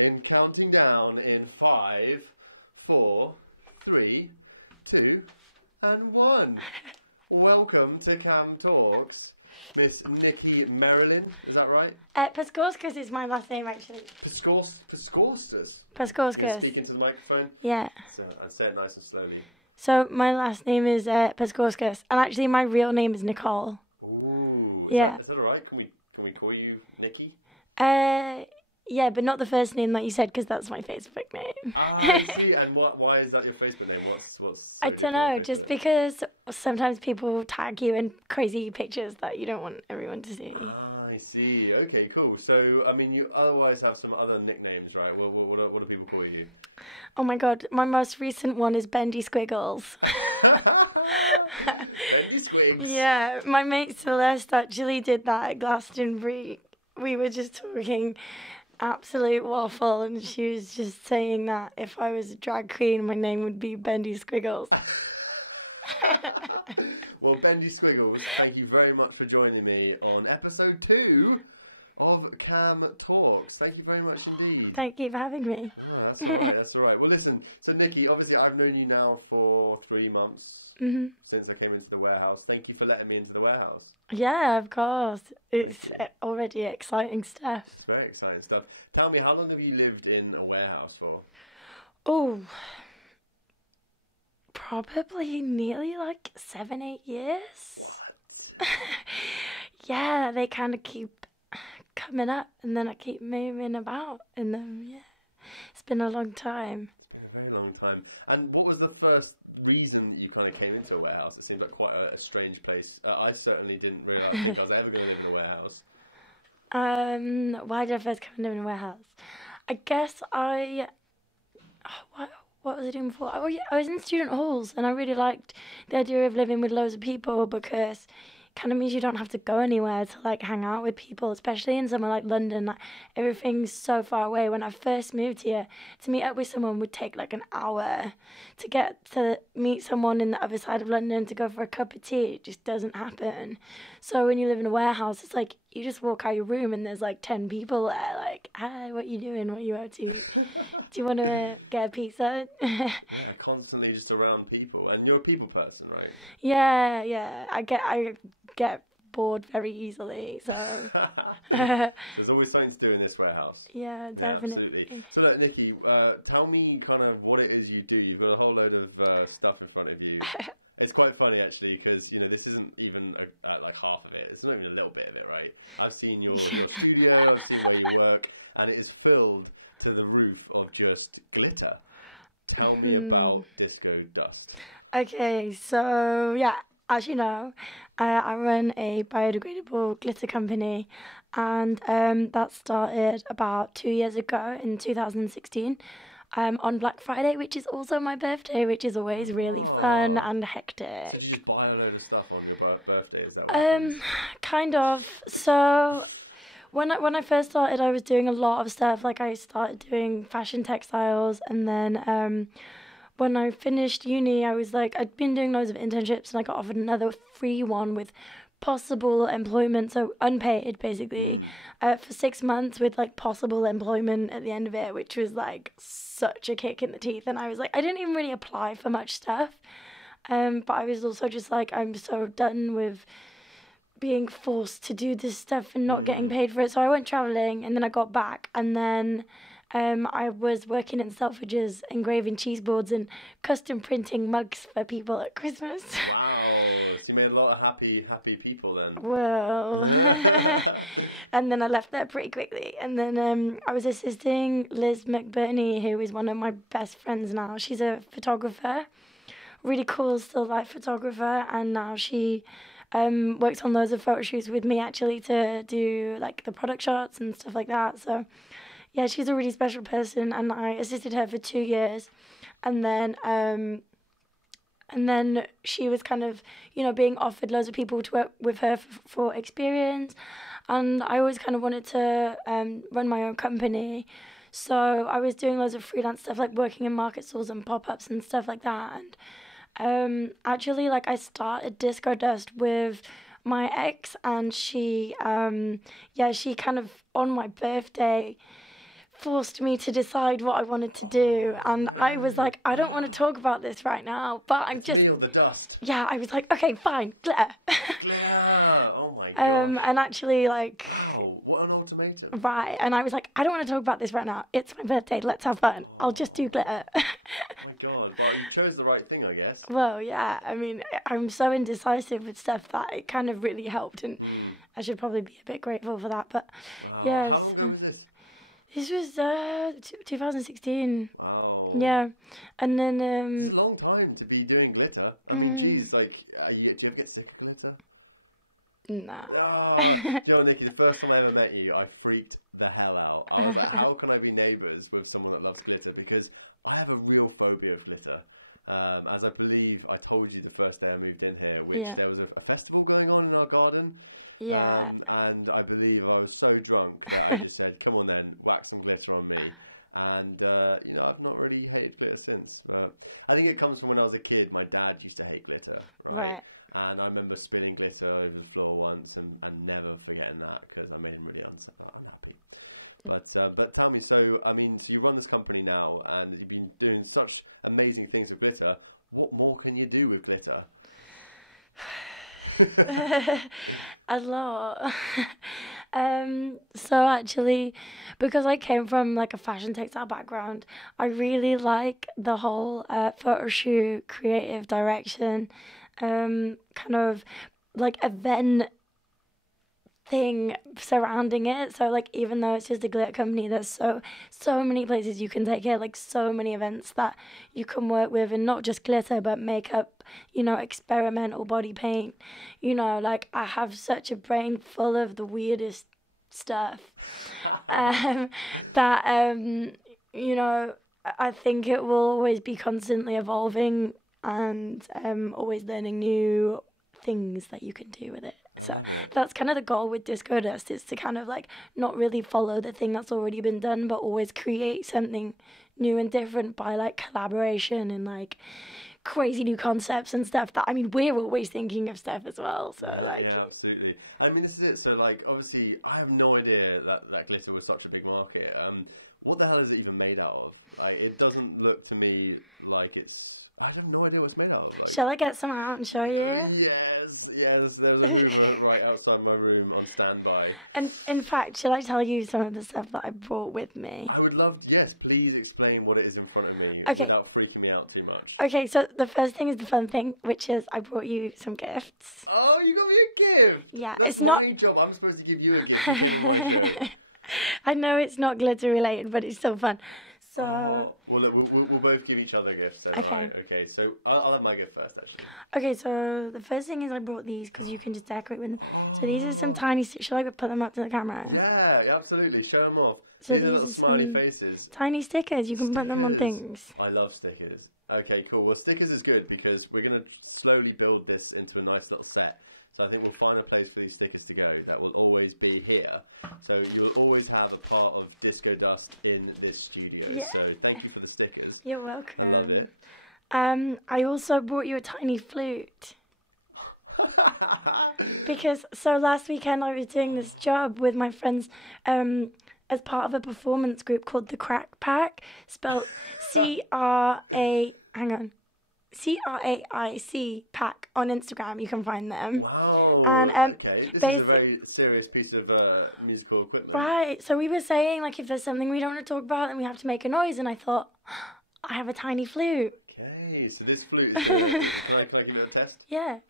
in counting down in 5, 4, 3, 2, and 1. Welcome to CamTalks, Miss Nikki Marilin, is that right? Paskorskas is my last name, actually. Paskorskas? Paskorskas. Speak into the microphone? Yeah. So I'd say it nice and slowly. So my last name is Paskorskas, and actually my real name is Nicole. Ooh. Yeah. Is that alright? Can we call you Nikki? Yeah, but not the first name that you said, because that's my Facebook name. I see. And why is that your Facebook name? What's I don't know, just because sometimes people tag you in crazy pictures that you don't want everyone to see. I see. Okay, cool. So, I mean, you otherwise have some other nicknames, right? What do people call you? Oh my god, my most recent one is Bendy Squiggles. Bendy Squigs. Yeah, my mate Celeste actually did that at Glastonbury. We were just talking absolute waffle, and she was just saying that if I was a drag queen, my name would be Bendy Squiggles. Well, Bendy Squiggles, thank you very much for joining me on episode 2 of CamTalks. Thank you very much indeed. Thank you for having me. Oh, that's all right, that's all right. Well, listen, so Nikki, obviously I've known you now for 3 months since I came into the warehouse. Thank you for letting me into the warehouse. Yeah, of course. It's already exciting stuff. It's very exciting stuff. Tell me, how long have you lived in a warehouse for? Oh, probably nearly like 7, 8 years. What? Yeah, they kind of keep coming up, and then I keep moving about in them. Yeah, it's been a long time. It's been a very long time. And what was the first reason you kind of came into a warehouse? It seemed like quite a strange place. I certainly didn't realise I was ever going to live in a warehouse. Why did I first come into a warehouse? I guess what was I doing before? Oh, yeah, I was in student halls, and I really liked the idea of living with loads of people, because it kind of means you don't have to go anywhere to like hang out with people, especially in somewhere like London. Like, everything's so far away. When I first moved here, to meet up with someone would take like an hour. To get to meet someone in the other side of London to go for a cup of tea, it just doesn't happen. So when you live in a warehouse, it's like you just walk out your room and there's like 10 people there, like, hi, what you doing? What you up to? Do you want to get a pizza? Yeah, constantly just around people. And you're a people person, right? Yeah. I get bored very easily, so. There's always something to do in this warehouse. Yeah, definitely. Absolutely. So look, Nikki, tell me kind of what it is you do. You've got a whole load of stuff in front of you. It's quite funny, actually, because, you know, this isn't even like half of it. It's not even a little bit of it, right? I've seen your studio, I've seen where you work, and it is filled to the roof of just glitter. Tell me about disco dust. Okay, so, yeah, as you know, I run a biodegradable glitter company, and that started about 2 years ago in 2016. On Black Friday, which is also my birthday, which is always really fun and hectic. So did you buy a load of stuff on your birthday? Is that kind of. So when I first started, I was doing a lot of stuff. Like, I started doing fashion textiles, and then when I finished uni, I was like, I'd been doing loads of internships, and I got offered another free one with possible employment, so unpaid basically, for 6 months with like possible employment at the end of it, which was like such a kick in the teeth. And I was like, I didn't even really apply for much stuff, but I was also just like, I'm so done with being forced to do this stuff and not getting paid for it. So I went traveling, and then I got back, and then I was working in Selfridges, engraving cheese boards and custom printing mugs for people at Christmas. Wow. You made a lot of happy people then. Well, and then I left there pretty quickly. And then I was assisting Liz McBurney, who is one of my best friends now. She's a photographer, really cool still life photographer, and now she works on loads of photo shoots with me, actually, to do like the product shots and stuff like that. So yeah, she's a really special person, and I assisted her for 2 years, and then she was kind of, you know, being offered loads of people to work with her for experience. And I always kind of wanted to run my own company. So I was doing loads of freelance stuff, like working in market stalls and pop-ups and stuff like that. And actually, like, I started Disco Dust with my ex, and she kind of, on my birthday, forced me to decide what I wanted to do, and I was like, I don't want to talk about this right now, but I'm just Feel the dust. yeah. I was like, okay, fine, glitter. Glitter. Oh my god. And actually, like, Wow, what an ultimatum. right, and I was like, I don't want to talk about this right now. It's my birthday. Let's have fun. I'll just do glitter. Oh my god. Well, you chose the right thing, I guess. Well, yeah. I mean, I'm so indecisive with stuff that it kind of really helped, and I should probably be a bit grateful for that. But Wow. yes, How long ago was this? this was 2016. Oh. Yeah, and then It's a long time to be doing glitter. I mean, geez, like, do you ever get sick of glitter? nah. Oh, do you know, Nikki, the first time I ever met you, I freaked the hell out. I was like, how can I be neighbours with someone that loves glitter? Because I have a real phobia of glitter. As I believe I told you the first day I moved in here, which there was a festival going on in our garden. Yeah. And I believe I was so drunk that I just said, come on then, whack some glitter on me. And, you know, I've not really hated glitter since. I think it comes from when I was a kid. My dad used to hate glitter. Right. And I remember spinning glitter over the floor once and never forgetting that because I made him really unhappy. But tell me, so, I mean, so you run this company now and you've been doing such amazing things with glitter. What more can you do with glitter? A lot. So actually, because I came from like a fashion textile background, I really like the whole photo shoot, creative direction, kind of like event thing surrounding it. So like even though it's just a glitter company, there's so many places you can take it, like so many events that you can work with, and not just glitter but makeup, you know, experimental body paint, you know, like I have such a brain full of the weirdest stuff that you know, I think it will always be constantly evolving and always learning new things that you can do with it. So that's kind of the goal with Disco Dust, is to kind of like not really follow the thing that's already been done, but always create something new and different by like collaboration and like crazy new concepts and stuff that, I mean, we're always thinking of stuff as well. So like, yeah, absolutely. I mean, this is it. So like, obviously, I have no idea that glitter was such a big market. What the hell is it even made out of? Like, it doesn't look to me like it's. I have no idea what it's made out of. Like, shall I get some out and show you? Yes, there's a room right outside my room on standby. And in fact, shall I tell you some of the stuff that I brought with me? I would love, yes, please explain what it is in front of me without freaking me out too much. Okay, so the first thing is the fun thing, which is I brought you some gifts. Oh, you got me a gift! Yeah, That's it's not my job. I'm supposed to give you a gift. I know it's not glitter related, but it's still fun. So. Well, look, we'll both give each other gifts. So okay. Right, okay, so I'll have my gift first, actually. Okay, so the first thing is I brought these because you can just decorate with them. So these are some tiny. Shall I put them up to the camera? Yeah, absolutely. Show them off. So these are little smiley faces. Tiny stickers. You can put them on things. I love stickers. Okay, cool. Well, stickers is good because we're going to slowly build this into a nice little set. So I think we'll find a place for these stickers to go that will always be here. So you'll always have a part of Disco Dust in this studio. Yeah. So thank you for the stickers. You're welcome. I love it. I also brought you a tiny flute. Because so last weekend I was doing this job with my friends as part of a performance group called the Crack Pack, spelled CRAIC Pack on Instagram. You can find them. Wow. And okay. This is a very serious piece of musical equipment. Right. So we were saying, like, if there's something we don't want to talk about, then we have to make a noise. And I thought, I have a tiny flute. Okay. So this flute is can I give it a test? Yeah.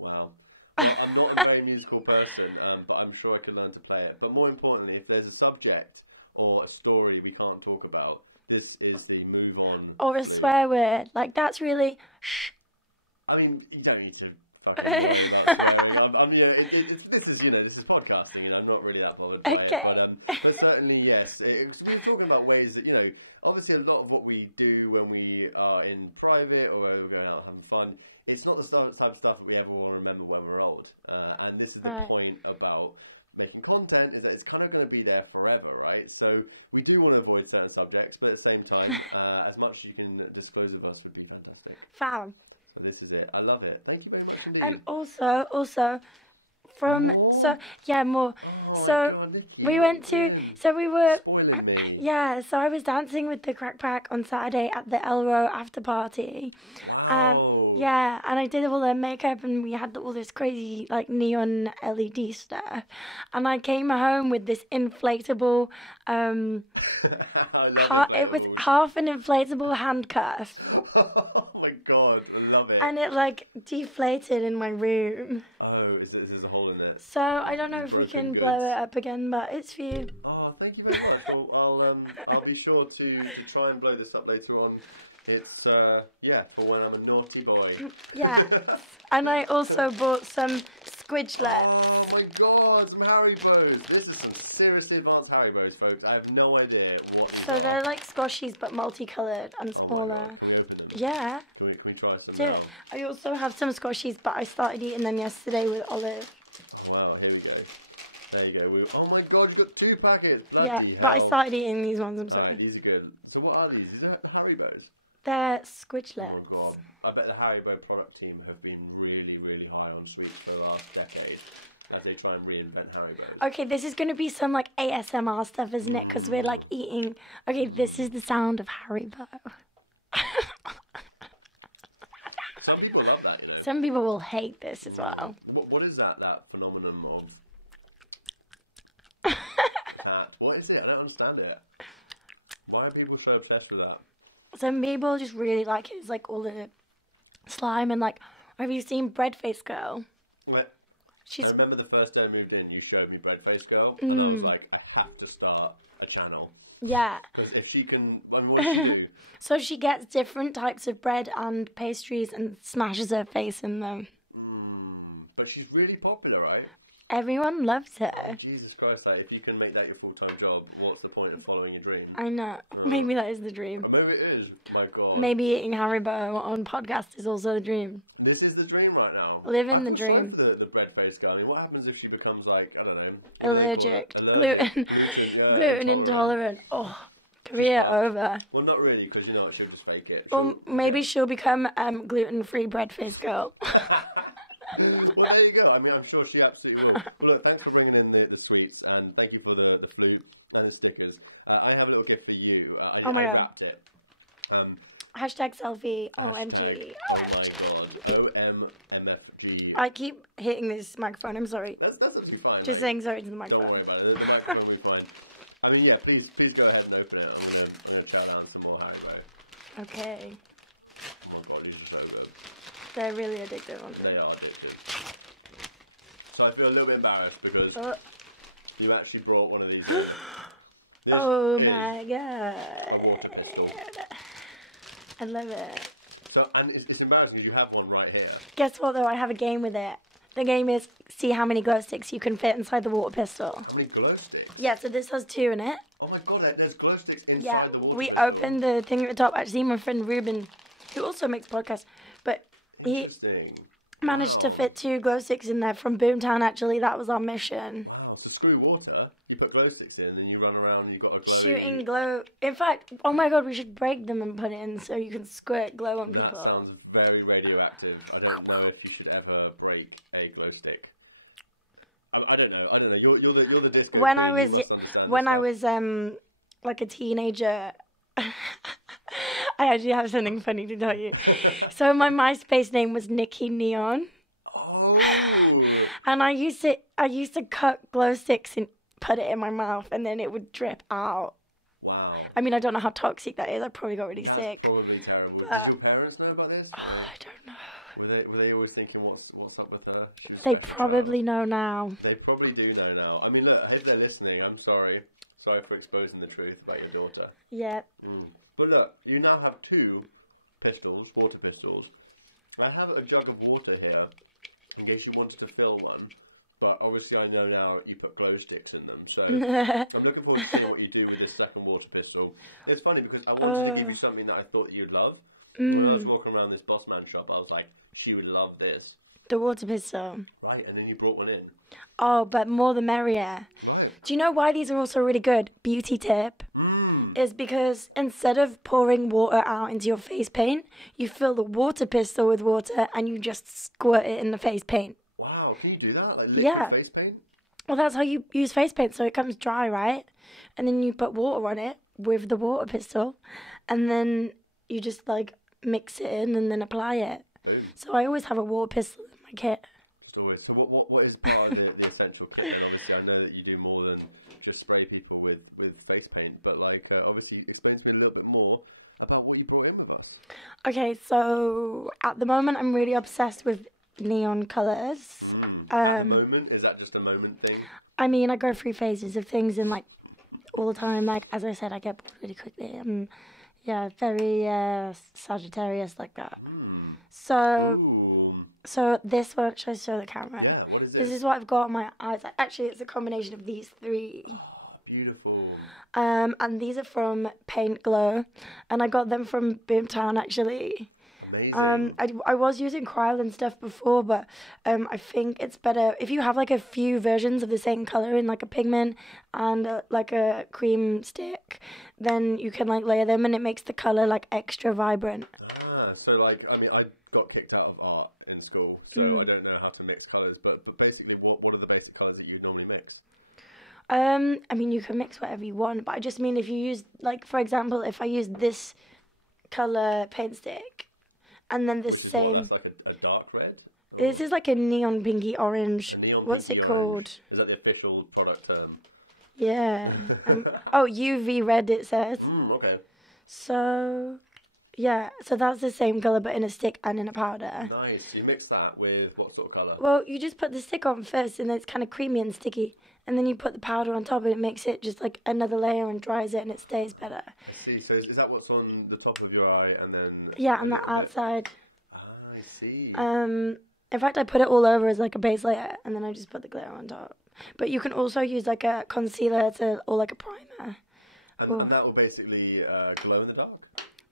Wow. I'm not a very musical person, but I'm sure I could learn to play it. But more importantly, if there's a subject or a story we can't talk about, this is the move on. Or a swear word. Like, that's really... I mean, you don't need to... this is podcasting, and I'm not really that bothered by it. But certainly, yes. We're talking about ways that, obviously a lot of what we do when we are in private or we're going out having fun, it's not the type of stuff that we ever want to remember when we're old. And this is the point about making content, is that it's kind of going to be there forever, right? So we do want to avoid certain subjects, but at the same time, as much as you can disclose of us would be fantastic. Fab. So this is it. I love it. Thank you very much indeed. Also, From More? more. Oh, So God, Nikki, we went to you're so we were spoiling me. so I was dancing with the Crack Pack on Saturday at the Elro after party. Wow. And I did all their makeup and we had all this crazy like neon LED stuff. And I came home with this inflatable I love it was inflatables. half an inflatable handcuff. Oh my God, I love it. And it like deflated in my room. Oh, there's a hole in it. So I don't know if we Broken can blow goods. it up again, but it's for you. Oh, thank you very much. I'll be sure to try and blow this up later on. It's for when I'm a naughty boy. Yeah. And I also bought some squidglets. Oh my God, some Haribos. This is some seriously advanced Haribos, folks. I have no idea what. So they're like squashies but multicolored and smaller. Can we open them? Yeah. Can we try some? Do now? it. I also have some squashies, but I started eating them yesterday with Olive. Wow, here we go. There you go. Oh my God, you've got 2 packets. Yeah, Bloody but I hell. started eating these ones. I'm Alright, sorry. these are good. So what are these? Is it the Haribos? They're Oh squidglets. my God. I bet the Haribo product team have been really, really high on sweets for the last decade as they try and reinvent Haribos. Okay, this is gonna be some like ASMR stuff, isn't it? Because we're like eating. Okay, this is the sound of Haribo. Some people love that, you know. Some people will hate this as well. What is that phenomenon of... what is it? I don't understand it. Why are people so obsessed with that? Some people just really like it. It's like all the slime and like. Have you seen Breadface Girl? What? She's I remember the first day I moved in, you showed me Breadface Girl, and I was like, I have to start a channel. yeah. Because if she can... I mean, what does she do? So she gets different types of bread and pastries and smashes her face in them. But she's really popular, right? Everyone loves her. Jesus Christ, like, if you can make that your full-time job, what's the point of following your dream? I know. Maybe that is the dream. Or maybe it is. My God. Maybe eating Haribo on podcast is also the dream. This is the dream right now. Living the I feel sorry dream. for the bread-faced girl. I mean, what happens if she becomes like, I don't know... Allergic. Allergic. Gluten intolerant. Oh, career over. Well, not really, because you know what, she'll just fake it. Or maybe she'll become gluten-free bread-faced girl. Well, there you go. I mean, I'm sure she absolutely will. Well, look, thanks for bringing in the sweets, and thank you for the flute and the stickers. I have a little gift for you. Oh my God. wrapped it. Hashtag selfie. OMG. Oh my God. OMFG. I keep hitting this microphone. I'm sorry. That's absolutely fine. Just mate. saying sorry to the Don't microphone. worry about it. The microphone will be fine. I mean, yeah, please go ahead and open it. I'm going to chat down some more Haribo. Okay. Oh my God, you're so good. They're really addictive, aren't They they? are addictive. So I feel a little bit embarrassed because Oh, you actually brought one of these. This oh is my a water pistol. God. I love it. So, and it's embarrassing because you have one right here. Guess what though? I have a game with it. The game is see how many glow sticks you can fit inside the water pistol. How many glow sticks? Yeah, so this has 2 in it. Oh my God, there's glow sticks inside Yeah, the water we pistol. opened the thing at the top. Actually, my friend Ruben, who also makes podcasts, but he Interesting. managed to fit 2 glow sticks in there from Boomtown. Actually, that was our mission. Wow, so screw water, you put glow sticks in, and you run around and you've got a glow. Shooting glow. In fact, oh my God, we should break them and put it in so you can squirt glow on That people. sounds very radioactive. I don't know if you should ever break a glow stick. I don't know. You're the disco. When freak, I you was must understand when this I stuff. was like a teenager, I actually have something funny to tell you. So my MySpace name was Nikki Neon, Oh. and I used to cut glow sticks and put it in my mouth, and then it would drip out. Wow. I mean, I don't know how toxic that is. I probably got really That's sick. probably terrible. But- Did your parents know about this? Oh, I don't know. Were they always thinking, what's up with her? She was They special. probably know now. They probably do know now. I mean, look, I hope they're listening. I'm sorry. Sorry for exposing the truth about your daughter. Yeah. But look, you now have 2 pistols, water pistols. I have a jug of water here, in case you wanted to fill one. But obviously I know now you put glow sticks in them, so I'm looking forward to seeing what you do with this second water pistol. It's funny because I wanted to give you something that I thought you'd love. When I was walking around this Boss Man shop, I was like, she would love this. The water pistol. Right, and then you brought one in. Oh, but more the merrier. Right. Do you know why these are also really good? Beauty tip. Is because instead of pouring water out into your face paint, you fill the water pistol with water and you just squirt it in the face paint. Wow, wow, can you do that? Like Yeah. liquid face paint? Well, that's how you use face paint. So it comes dry, right? And then you put water on it with the water pistol, and then you just like mix it in and then apply it. So I always have a water pistol in my kit. So what is part of the essential kit? And obviously, I know that you do more than just spray people with face paint, but like obviously, explain to me a little bit more about what you brought in with us. Okay, so at the moment I'm really obsessed with neon colours. At the moment, is that just a moment thing? I mean, I go through phases of things and like all the time. Like as I said, I get bored really quickly. Yeah, very Sagittarius like that. So. Ooh. So this one, should I show the camera? Yeah, what is This it? is what I've got on my eyes. Actually, it's a combination of these three. Oh, beautiful. And these are from Paint Glow, and I got them from Boomtown actually. Amazing. I was using Krylon stuff before, but I think it's better if you have like a few versions of the same color in like a pigment and like a cream stick, then you can like layer them and it makes the color like extra vibrant. So like, I mean, I got kicked out of art in school, so I don't know how to mix colours, but basically what are the basic colours that you normally mix? I mean, you can mix whatever you want, but I just mean if you use, like, for example, if I use this colour paint stick, and then this same... That's like a dark red? This is like a neon pinky orange. What's it called? Is that the official product term? Yeah. Oh, UV red it says. Okay. So... Yeah, so that's the same colour but in a stick and in a powder. Nice. So you mix that with what sort of colour? Well, you just put the stick on first and then it's kind of creamy and sticky. And then you put the powder on top and it makes it just like another layer and dries it and it stays better. I see. So is that what's on the top of your eye and then... Yeah, and that outside. Ah, I see. In fact, I put it all over as like a base layer and then I just put the glitter on top. But you can also use like a concealer or like a primer. And that will basically glow in the dark?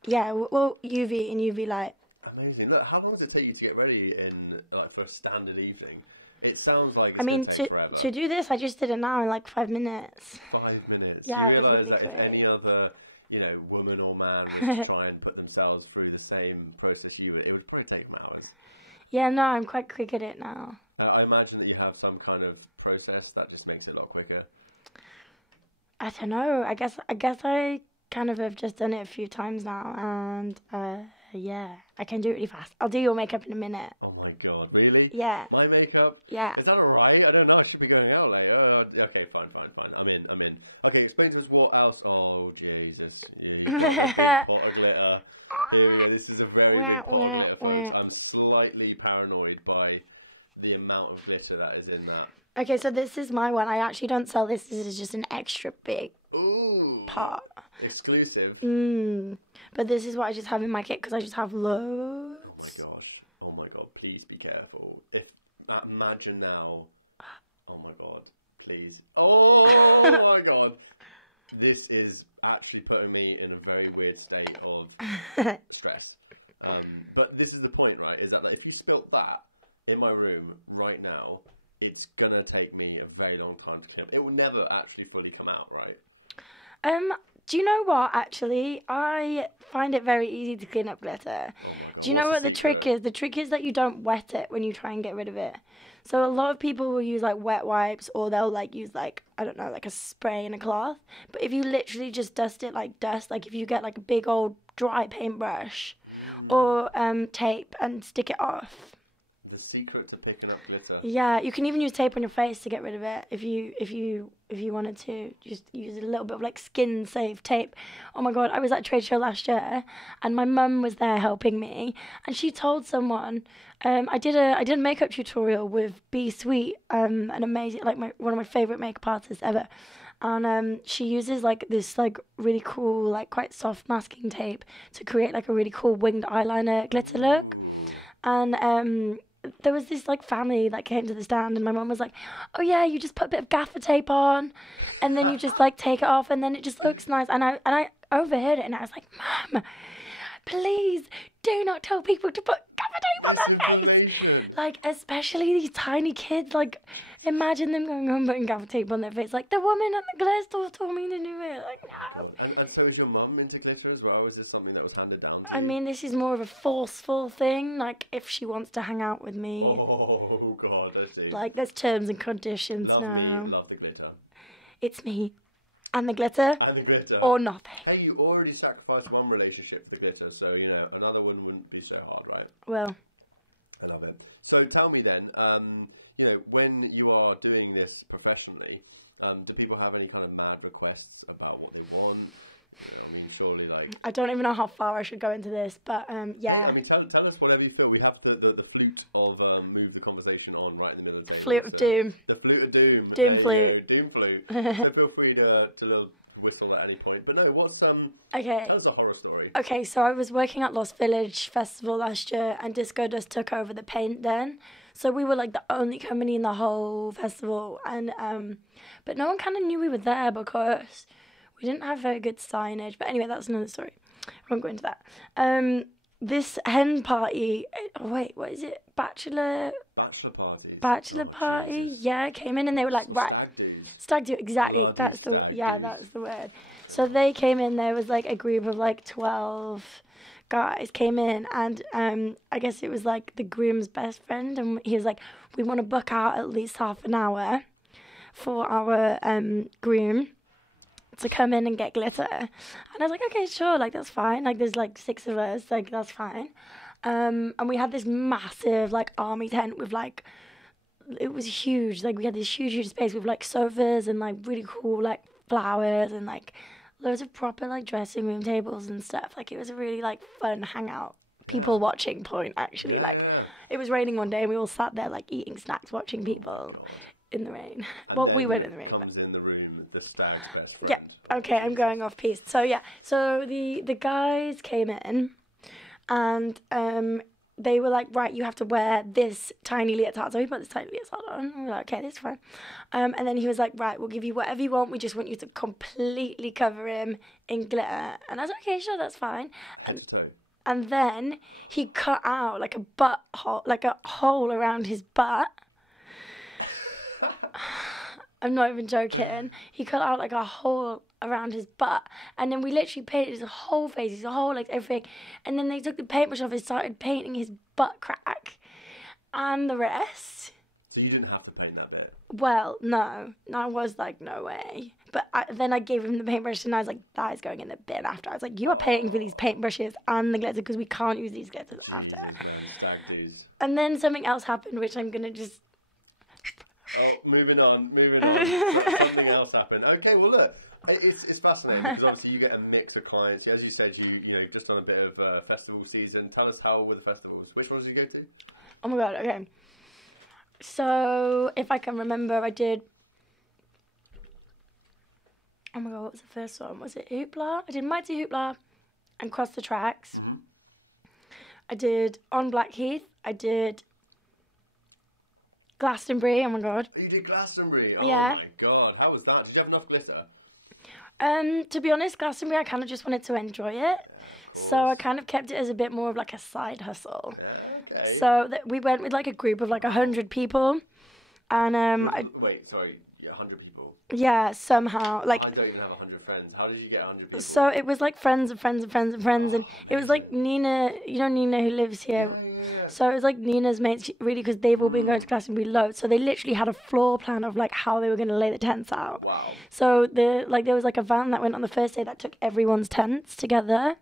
Yeah, well, UV and UV light. Amazing. Look, how long does it take you to get ready for a standard evening? It sounds like it's I mean, going to take forever. to do this, I just did it now in like 5 minutes. 5 minutes. Yeah, you it was realise really that quick. if any other, woman or man was to try and put themselves through the same process you would, it would probably take them hours. Yeah, no, I'm quite quick at it now. I imagine that you have some kind of process that just makes it a lot quicker. I don't know. I guess I kind of have just done it a few times now, and yeah, I can do it really fast. I'll do your makeup in a minute. Oh my god, really? Yeah. My makeup? Yeah. Is that alright? I don't know, I should be going out later. Okay, fine. I'm in. Okay, explain to us what else. Oh, Jesus. Yeah, pot of glitter. Here we go, this is a very big pot of glitter, folks. I'm slightly paranoid by the amount of glitter that is in that. Okay, so this is my one. I actually don't sell this. This is just an extra big pot. Exclusive. But this is what I just have in my kit because I just have loads. Oh my god, please be careful. Imagine now. Oh my god, please. Oh my god. This is actually putting me in a very weird state of stress. But this is the point, right? Is that if you spilt that in my room right now, it's gonna take me a very long time to clean up. It will never actually fully come out, right? Do you know what, actually? I find it very easy to clean up glitter. Do you know what the trick is? The trick is that you don't wet it when you try and get rid of it. So a lot of people will use, like, wet wipes, or they'll, like, use, like, I don't know, like a spray and a cloth. But if you literally just dust it like dust, like if you get, like, a big old dry paintbrush or tape and stick it off. Secret to picking up glitter. Yeah, you can even use tape on your face to get rid of it if you wanted to. Just use a little bit of like skin safe tape. Oh my god, I was at a trade show last year and my mum was there helping me and she told someone I did a makeup tutorial with Be Sweet, an amazing, like one of my favorite makeup artists ever. And she uses like this like really cool, like quite soft masking tape to create like a really cool winged eyeliner glitter look. And there was this like family that came to the stand and my mum was like, oh yeah, you just put a bit of gaffer tape on and then you just like take it off and then it just looks nice. And I overheard it and I was like, Mum, please do not tell people to put gaffer tape on their face. Like, especially these tiny kids, like imagine them going home putting gaffer tape on their face. Like, the woman at the glass store told me to do it. Like, And so is your mum into glitter as well? Is this something that was handed down to I you? mean, this is more of a forceful thing. Like, if she wants to hang out with me, Oh, God, I see. like, there's terms and conditions Love now. me, love the glitter. It's me and the glitter, And the glitter. or nothing. Hey, you already sacrificed one relationship for the glitter, so, you know, another one wouldn't be so hard, right? Well, I love it. So tell me then, you know, when you are doing this professionally, do people have any kind of mad requests about what they want? I mean, surely, like... I don't even know how far I should go into this, but yeah. I mean, tell us whatever you feel. We have the flute of move the conversation on right in the middle of the table. Flute of doom. The flute of doom. Doom flute. Doom flute. So feel free to little whistle at any point. But no, what's Okay. tell us a horror story. Okay, so I was working at Lost Village Festival last year, and Disco Dust took over the paint then. So we were like the only company in the whole festival, and but no one kind of knew we were there because we didn't have very good signage. But anyway, that's another story. I won't go into that. This hen party. Oh wait, what is it? Bachelor party. Yeah, came in and they were like, right, stag do, exactly. That's the word. So they came in. There was like a group of like 12 guys came in, and I guess it was like the groom's best friend, and he was like, we want to book out at least half an hour for our groom to come in and get glitter. And I was like, okay, sure, like that's fine, like there's like 6 of us, like that's fine. And we had this massive like army tent with like, it was huge, like we had this huge space with like sofas and like really cool like flowers and like loads of proper like dressing room tables and stuff. Like it was a really like fun hangout, people watching point actually. Like it was raining one day and we all sat there like eating snacks, watching people in the rain. Well, we weren't in the rain. Comes in the room, the stag's best friend. Yeah. Okay, I'm going off piece. So yeah, so the guys came in, and they were like, right, you have to wear this tiny leotard. So we put this tiny leotard on. And we were like, okay, this is fine. And then he was like, right, we'll give you whatever you want. We just want you to completely cover him in glitter. And I was like, okay, sure, that's fine. And then he cut out like a butt hole, like a hole around his butt. I'm not even joking. He cut out like a hole around his butt, and then we literally painted his whole face, his whole legs, everything. And then they took the paintbrush off and started painting his butt crack and the rest. So you didn't have to paint that bit? Well, no. I was like, no way. But then I gave him the paintbrush, and I was like, that is going in the bin after. I was like, you are paying for these paintbrushes and the glitter because we can't use these glitters after. And then something else happened, which I'm going to just... Oh, moving on. Something else happened. Okay, well look, it's fascinating because obviously you get a mix of clients. As you said, you know, just on a bit of festival season. Tell us how were the festivals? Which ones did you go to? Oh my god, okay. So, if I can remember, I did... Oh my god, what was the first one? Was it Hoopla? I did Mighty Hoopla and Cross the Tracks. Mm-hmm. I did On Blackheath. I did... Glastonbury, oh my god. You did Glastonbury? Yeah. Oh my god, how was that? Did you have enough glitter? To be honest, Glastonbury, I kind of just wanted to enjoy it. So I kind of kept it as a bit more of like a side hustle. Yeah, okay. So we went with like a group of like 100 people. And Wait, sorry, 100 people? Yeah, somehow. Like, I don't even have 100 friends. How did you get 100 people? So it was like friends and friends and friends and friends. And it was like Nina, you know Nina who lives here? Yeah. So it was like Nina's mates, really, because they've all been going to Glastonbury loads. So they literally had a floor plan of like how they were going to lay the tents out. Wow. So there was like a van that went on the first day that took everyone's tents together.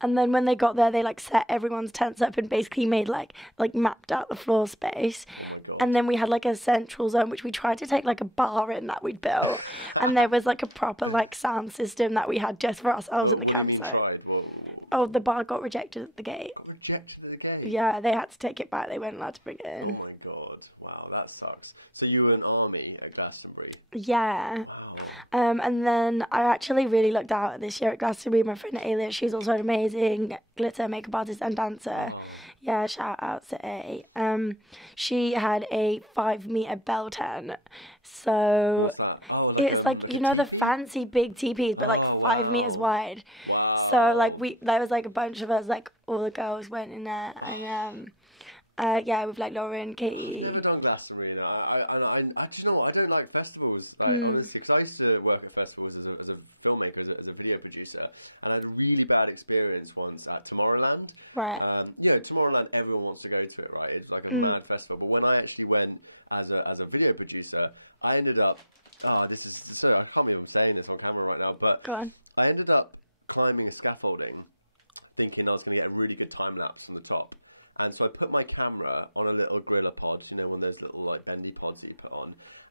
And then when they got there, they like set everyone's tents up and basically made like mapped out the floor space. And then we had like a central zone, which we tried to take like a bar in that we'd built. And there was like a proper like sound system that we had just for ourselves in the campsite. Oh, the bar got rejected at the gate. Rejected at the gate? Yeah, they had to take it back. They weren't allowed to bring it in. Oh my god. Wow, that sucks. So you were an army at Glastonbury? Yeah. Wow. And then I actually really looked out this year at Glastonbury. My friend Ayla, she's also an amazing glitter makeup artist and dancer. Yeah, shout out to A. She had a 5-meter bell tent. So what's that? Oh, it's like, you know, the fancy big teepees, but like 5 meters wide. Wow. So like there was like a bunch of us, like all the girls went in there, and yeah, with like Lauren, Katie. I've never done Glastonbury. I actually, you know what? I don't like festivals, honestly, because I used to work at festivals as a filmmaker producer, and I had a really bad experience once at Tomorrowland. Right. You know, Tomorrowland, everyone wants to go to it, right? It's like a mad festival. But when I actually went as a video producer, I ended up, I can't believe I'm saying this on camera right now, but Go on. I ended up climbing a scaffolding thinking I was going to get a really good time lapse from the top. And so I put my camera on a little gorilla pod, you know, one of those little like bendy pods that you put on.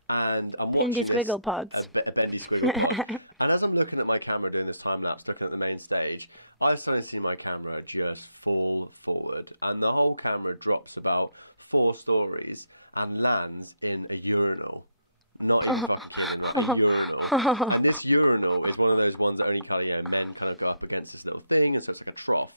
And I'm Bendy squiggle pods. A bendy squiggle pod. And as I'm looking at my camera doing this time lapse, looking at the main stage, I suddenly see my camera just fall forward. And the whole camera drops about 4 stories and lands in a urinal. Not a fucking urinal. And this urinal is one of those ones that only kind of, men kind of go up against this little thing, and so it's like a trough.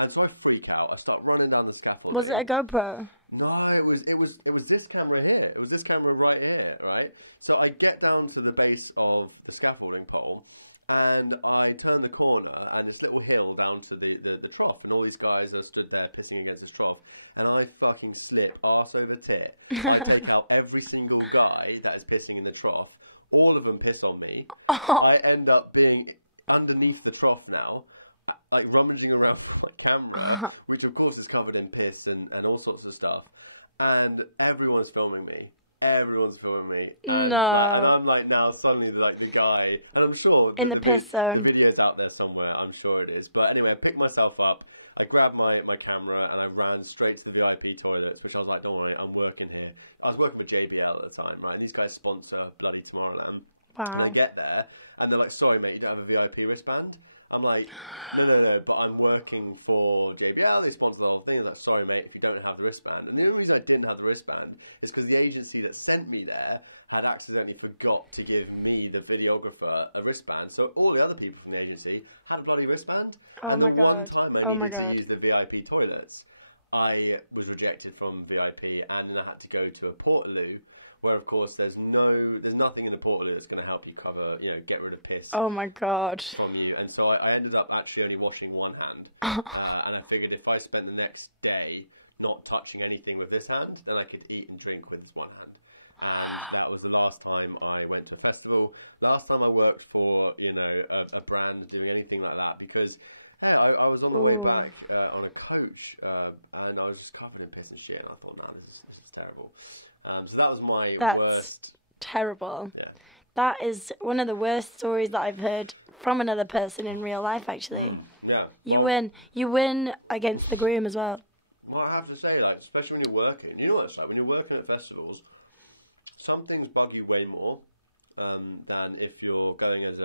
And so I freak out. I start running down the scaffold. Was it a GoPro? No, it was this camera here. It was this camera right here, right? So I get down to the base of the scaffolding pole, and I turn the corner, and this little hill down to the trough, and all these guys are stood there pissing against this trough, and I fucking slip arse over tit. I take out every single guy that is pissing in the trough. All of them piss on me. I end up being underneath the trough now, like rummaging around my camera, which of course is covered in piss and all sorts of stuff, and everyone's filming me. Everyone's filming me. And, No. And I'm like now suddenly like the guy, and I'm sure in the piss zone. The video's out there somewhere. I'm sure it is. But anyway, I picked myself up. I grabbed my camera and I ran straight to the VIP toilets, which I was like, don't worry, I'm working here. I was working with JBL at the time, right? And these guys sponsor bloody Tomorrowland. Wow. And I get there, and they're like, sorry, mate, you don't have a VIP wristband? I'm like, no, but I'm working for JBL, they sponsor the whole thing. I'm like, sorry, mate, if you don't have the wristband. And the only reason I didn't have the wristband is because the agency that sent me there had accidentally forgot to give me, the videographer, a wristband. So all the other people from the agency had a bloody wristband. Oh and my the God. one time Oh I my needed God. to use the VIP toilets, I was rejected from VIP, and then I had to go to a Portaloo, where of course there's nothing in the Portaloo that's going to help you cover, get rid of piss. Oh my God. From you. And so I ended up actually only washing one hand, and I figured if I spent the next day not touching anything with this hand, then I could eat and drink with this one hand. And that was the last time I went to a festival. Last time I worked for, a brand doing anything like that, because hey, I was on the way back on a coach, and I was just covered in piss and shit, and I thought, man, this is terrible. So that was my worst. Terrible. Yeah. That is one of the worst stories that I've heard from another person in real life, actually. Yeah. You win against the groom as well. Well, I have to say, like, especially when you're working, you know what it's like, when you're working at festivals, some things bug you way more than if you're going as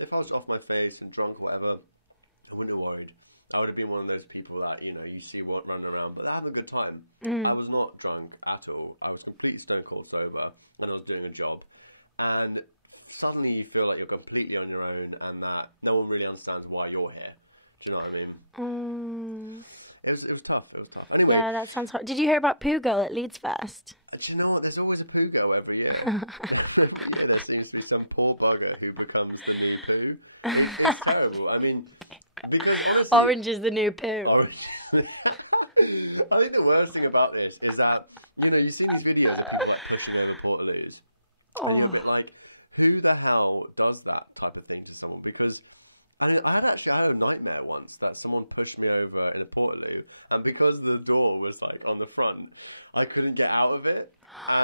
if I was off my face and drunk or whatever, I wouldn't have worried. I would have been one of those people that, you see running around, but they're having a good time. I was not drunk at all. I was completely stone cold sober, and I was doing a job. And suddenly you feel like you're completely on your own, and that no one really understands why you're here. Do you know what I mean? It was tough. It was tough. Anyway, Yeah, that sounds hard. Did you hear about Poo Girl at Leeds Fest? do you know what? There's always a poo girl every year. There seems to be some poor bugger who becomes the new poo. It's terrible. I mean, because honestly, Orange is the new poo. Orange. I think the worst thing about this is that, you see these videos of people like pushing over Portaloos. And you're a bit like, who the hell does that type of thing to someone? Because I had a nightmare once that someone pushed me over in a Portaloo, and because the door was like on the front, I couldn't get out of it.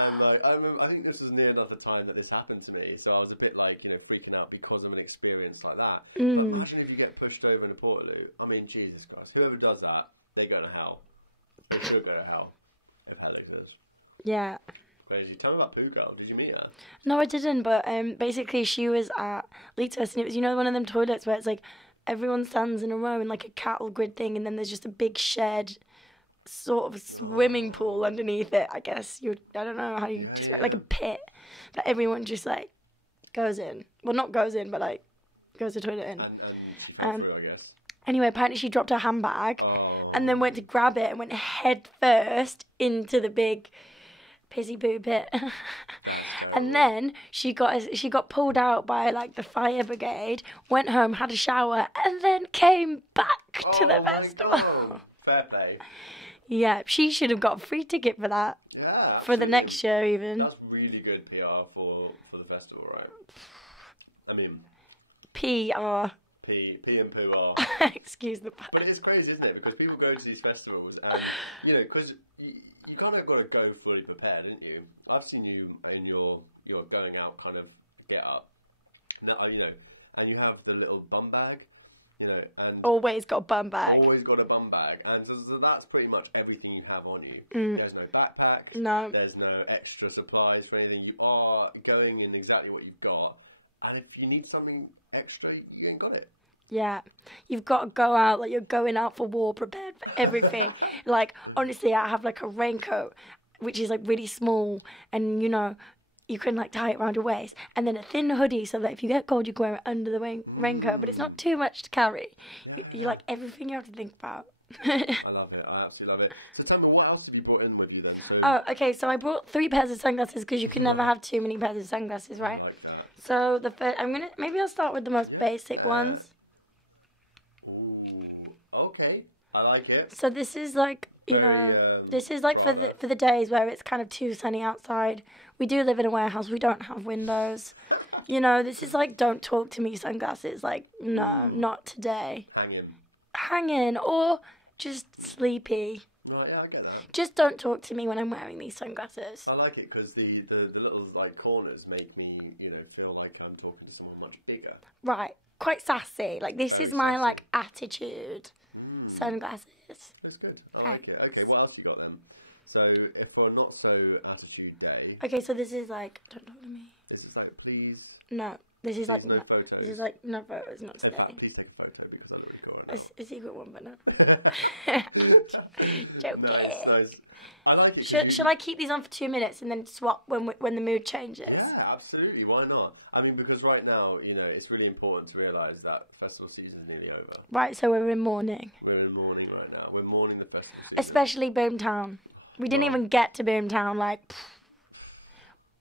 And I think this was near enough the time that this happened to me, so I was a bit like freaking out because of an experience like that. But imagine if you get pushed over in a Portaloo. I mean, Jesus Christ, whoever does that, they go to hell. They should go to hell if hell exists. Yeah. Crazy. Tell me about Poo Girl. Did you meet her? No, I didn't, but basically she was at Leeds Fest, and it was, one of them toilets where it's like everyone stands in a row in like a cattle grid thing, and then there's just a big shed sort of swimming pool underneath it, I guess. I don't know how you describe it, like a pit that everyone just like goes in. Well, not goes in, but like goes to the toilet in. And she fell through, I guess. Anyway, apparently she dropped her handbag and then went to grab it and went head first into the big pissy poo pit. And then she got pulled out by like the fire brigade, went home, had a shower, and then came back to the festival. God. Fair play. Yeah, she should have got a free ticket for that. Yeah. For the next year even. That's really good PR for the festival, right? I mean, PR. P pee and poo are. Excuse the pun. But it's crazy, isn't it? Because people go to these festivals and, you know, because you kind of got to go fully prepared, didn't you? I've seen you in your going out kind of get up. Now, you know, and you have the little bum bag, you know, and Always got a bum bag. always got a bum bag, and so that's pretty much everything you have on you. There's no backpack, No. there's no extra supplies for anything. You are going in exactly what you've got, and if you need something extra, you ain't got it. Yeah, you've got to go out like you're going out for war, prepared for everything. Like, honestly, I have like a raincoat, which is like really small, and you know, you can like tie it around your waist, and then a thin hoodie so that if you get cold, you can wear it under the raincoat, but it's not too much to carry. You like everything you have to think about. I love it. I absolutely love it. So tell me, what else have you brought in with you then? So, Oh, okay, so I brought 3 pairs of sunglasses because you can never have too many pairs of sunglasses, right? I like that. So the first, maybe I'll start with the most basic ones. Ooh, okay. I like it. So this is like, you know, this is like for the days where it's kind of too sunny outside. We do live in a warehouse. We don't have windows. You know, this is like don't talk to me sunglasses. Like, no, not today. Hanging or just sleepy. Right, yeah, I get that. Just don't talk to me when I'm wearing these sunglasses. I like it because the little like corners make me, you know, feel like I'm talking to someone much bigger. Right. Quite sassy. Like, this is my, like, attitude. Sunglasses. That's good. I like it. Okay, what else you got then? So, for not so attitude day. Okay, so this is like, don't talk to me. This is like, please. No. This is like, no no, photos. this is like, no photos, not today. Please take a photo because I'm really cool. A secret one, but no. Joking. Nice. I like it. Should I keep these on for 2 minutes and then swap when the mood changes? Yeah, absolutely. Why not? I mean, because right now, you know, it's really important to realise that festival season is nearly over. Right, so we're in mourning. We're in mourning right now. We're mourning the festival season. Especially Boomtown. We didn't even get to Boomtown. Like,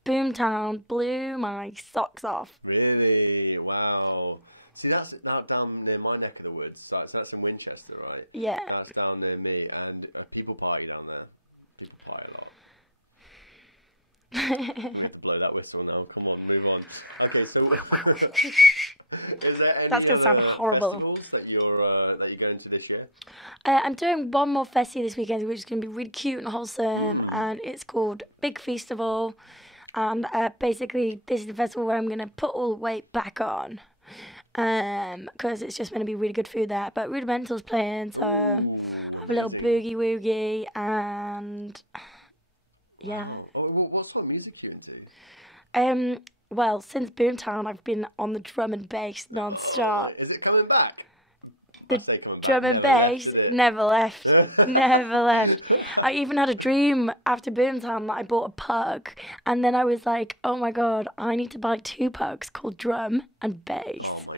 Boomtown blew my socks off. Really? Wow. See, that's down near my neck of the woods. So that's in Winchester, right? Yeah. That's down near me, and people party down there. People party a lot. I have to blow that whistle now. Come on, move on. Okay, so is there any That's gonna sound horrible. festivals that you're going to this year? I'm doing one more festy this weekend, which is going to be really cute and wholesome, and it's called Big Feastival. And basically, this is the festival where I'm going to put all the weight back on, because it's just going to be really good food there. But Rudimental's playing, so I have a little boogie woogie, and yeah. What sort of music are you into? Well, since Boomtown, I've been on the drum and bass non-stop. Is it coming back? The drum and bass never left. Never left. I even had a dream after Boomtown that I bought a pug, and then I was like, oh my god, I need to buy 2 pugs called Drum and Bass. Oh my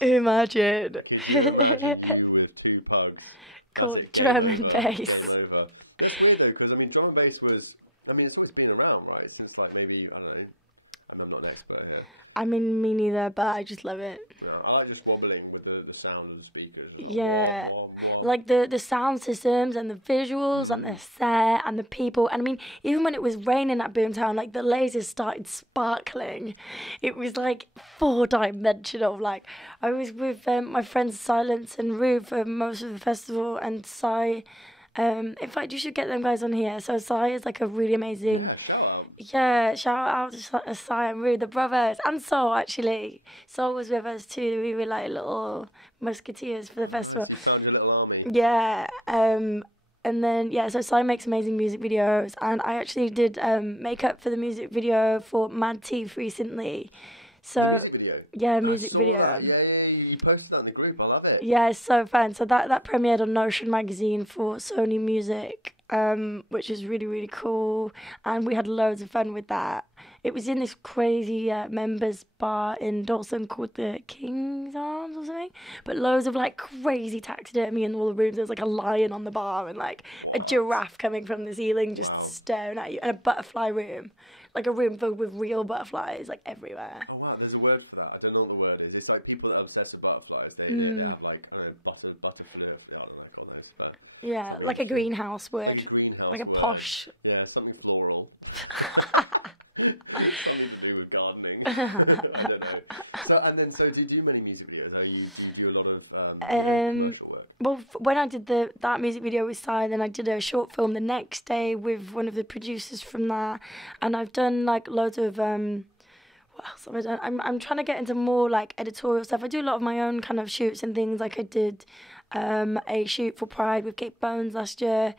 god. Imagine. Can you imagine you with 2 pugs? Called Drum and Bass. It's weird though, because I mean, drum and bass was, I mean, it's always been around, right? Since like maybe, I don't know, I'm not an expert here. I mean, me neither, but I just love it. No, I like just wobbling with the sound of the speakers. Yeah, What. like the sound systems and the visuals and the set and the people. And I mean, even when it was raining at Boomtown, like the lasers started sparkling. It was like 4-dimensional. Like, I was with my friends Silence and Rue for most of the festival, and Sai. In fact, you should get them guys on here. So Sai is like a really amazing. Yeah, shout out to Sai and Rue, the brothers, and Sol actually. Sol was with us too. We were like little musketeers for the festival. You sound your little army. Yeah, and then yeah, so Sai makes amazing music videos, and I actually did makeup for the music video for Mad Teeth recently. So music video. Yeah, music video. That. Yeah, you posted that in the group. I love it. Yeah, it's so fun. So that premiered on Notion magazine for Sony Music, which is really, really cool. And we had loads of fun with that. It was in this crazy members bar in Dawson called the King's Arms or something. But loads of like crazy taxidermy in all the rooms. There's like a lion on the bar and like a giraffe coming from the ceiling just staring at you. And a butterfly room. Like a room filled with real butterflies, like everywhere. Oh wow, there's a word for that. I don't know what the word is. It's like people that are obsessed with butterflies. They have like, I don't know, butter. I don't know. But yeah, like a greenhouse word. Like a greenhouse like a word. posh. Yeah, something floral. Something to do with gardening. I don't know. So do you do many music videos? Do you do a lot of commercial work? Well, when I did that music video with Sai, then I did a short film the next day with one of the producers from that, and I've done like loads of what else have I done? I'm trying to get into more like editorial stuff. I do a lot of my own kind of shoots and things. Like I did a shoot for Pride with Kate Bones last year.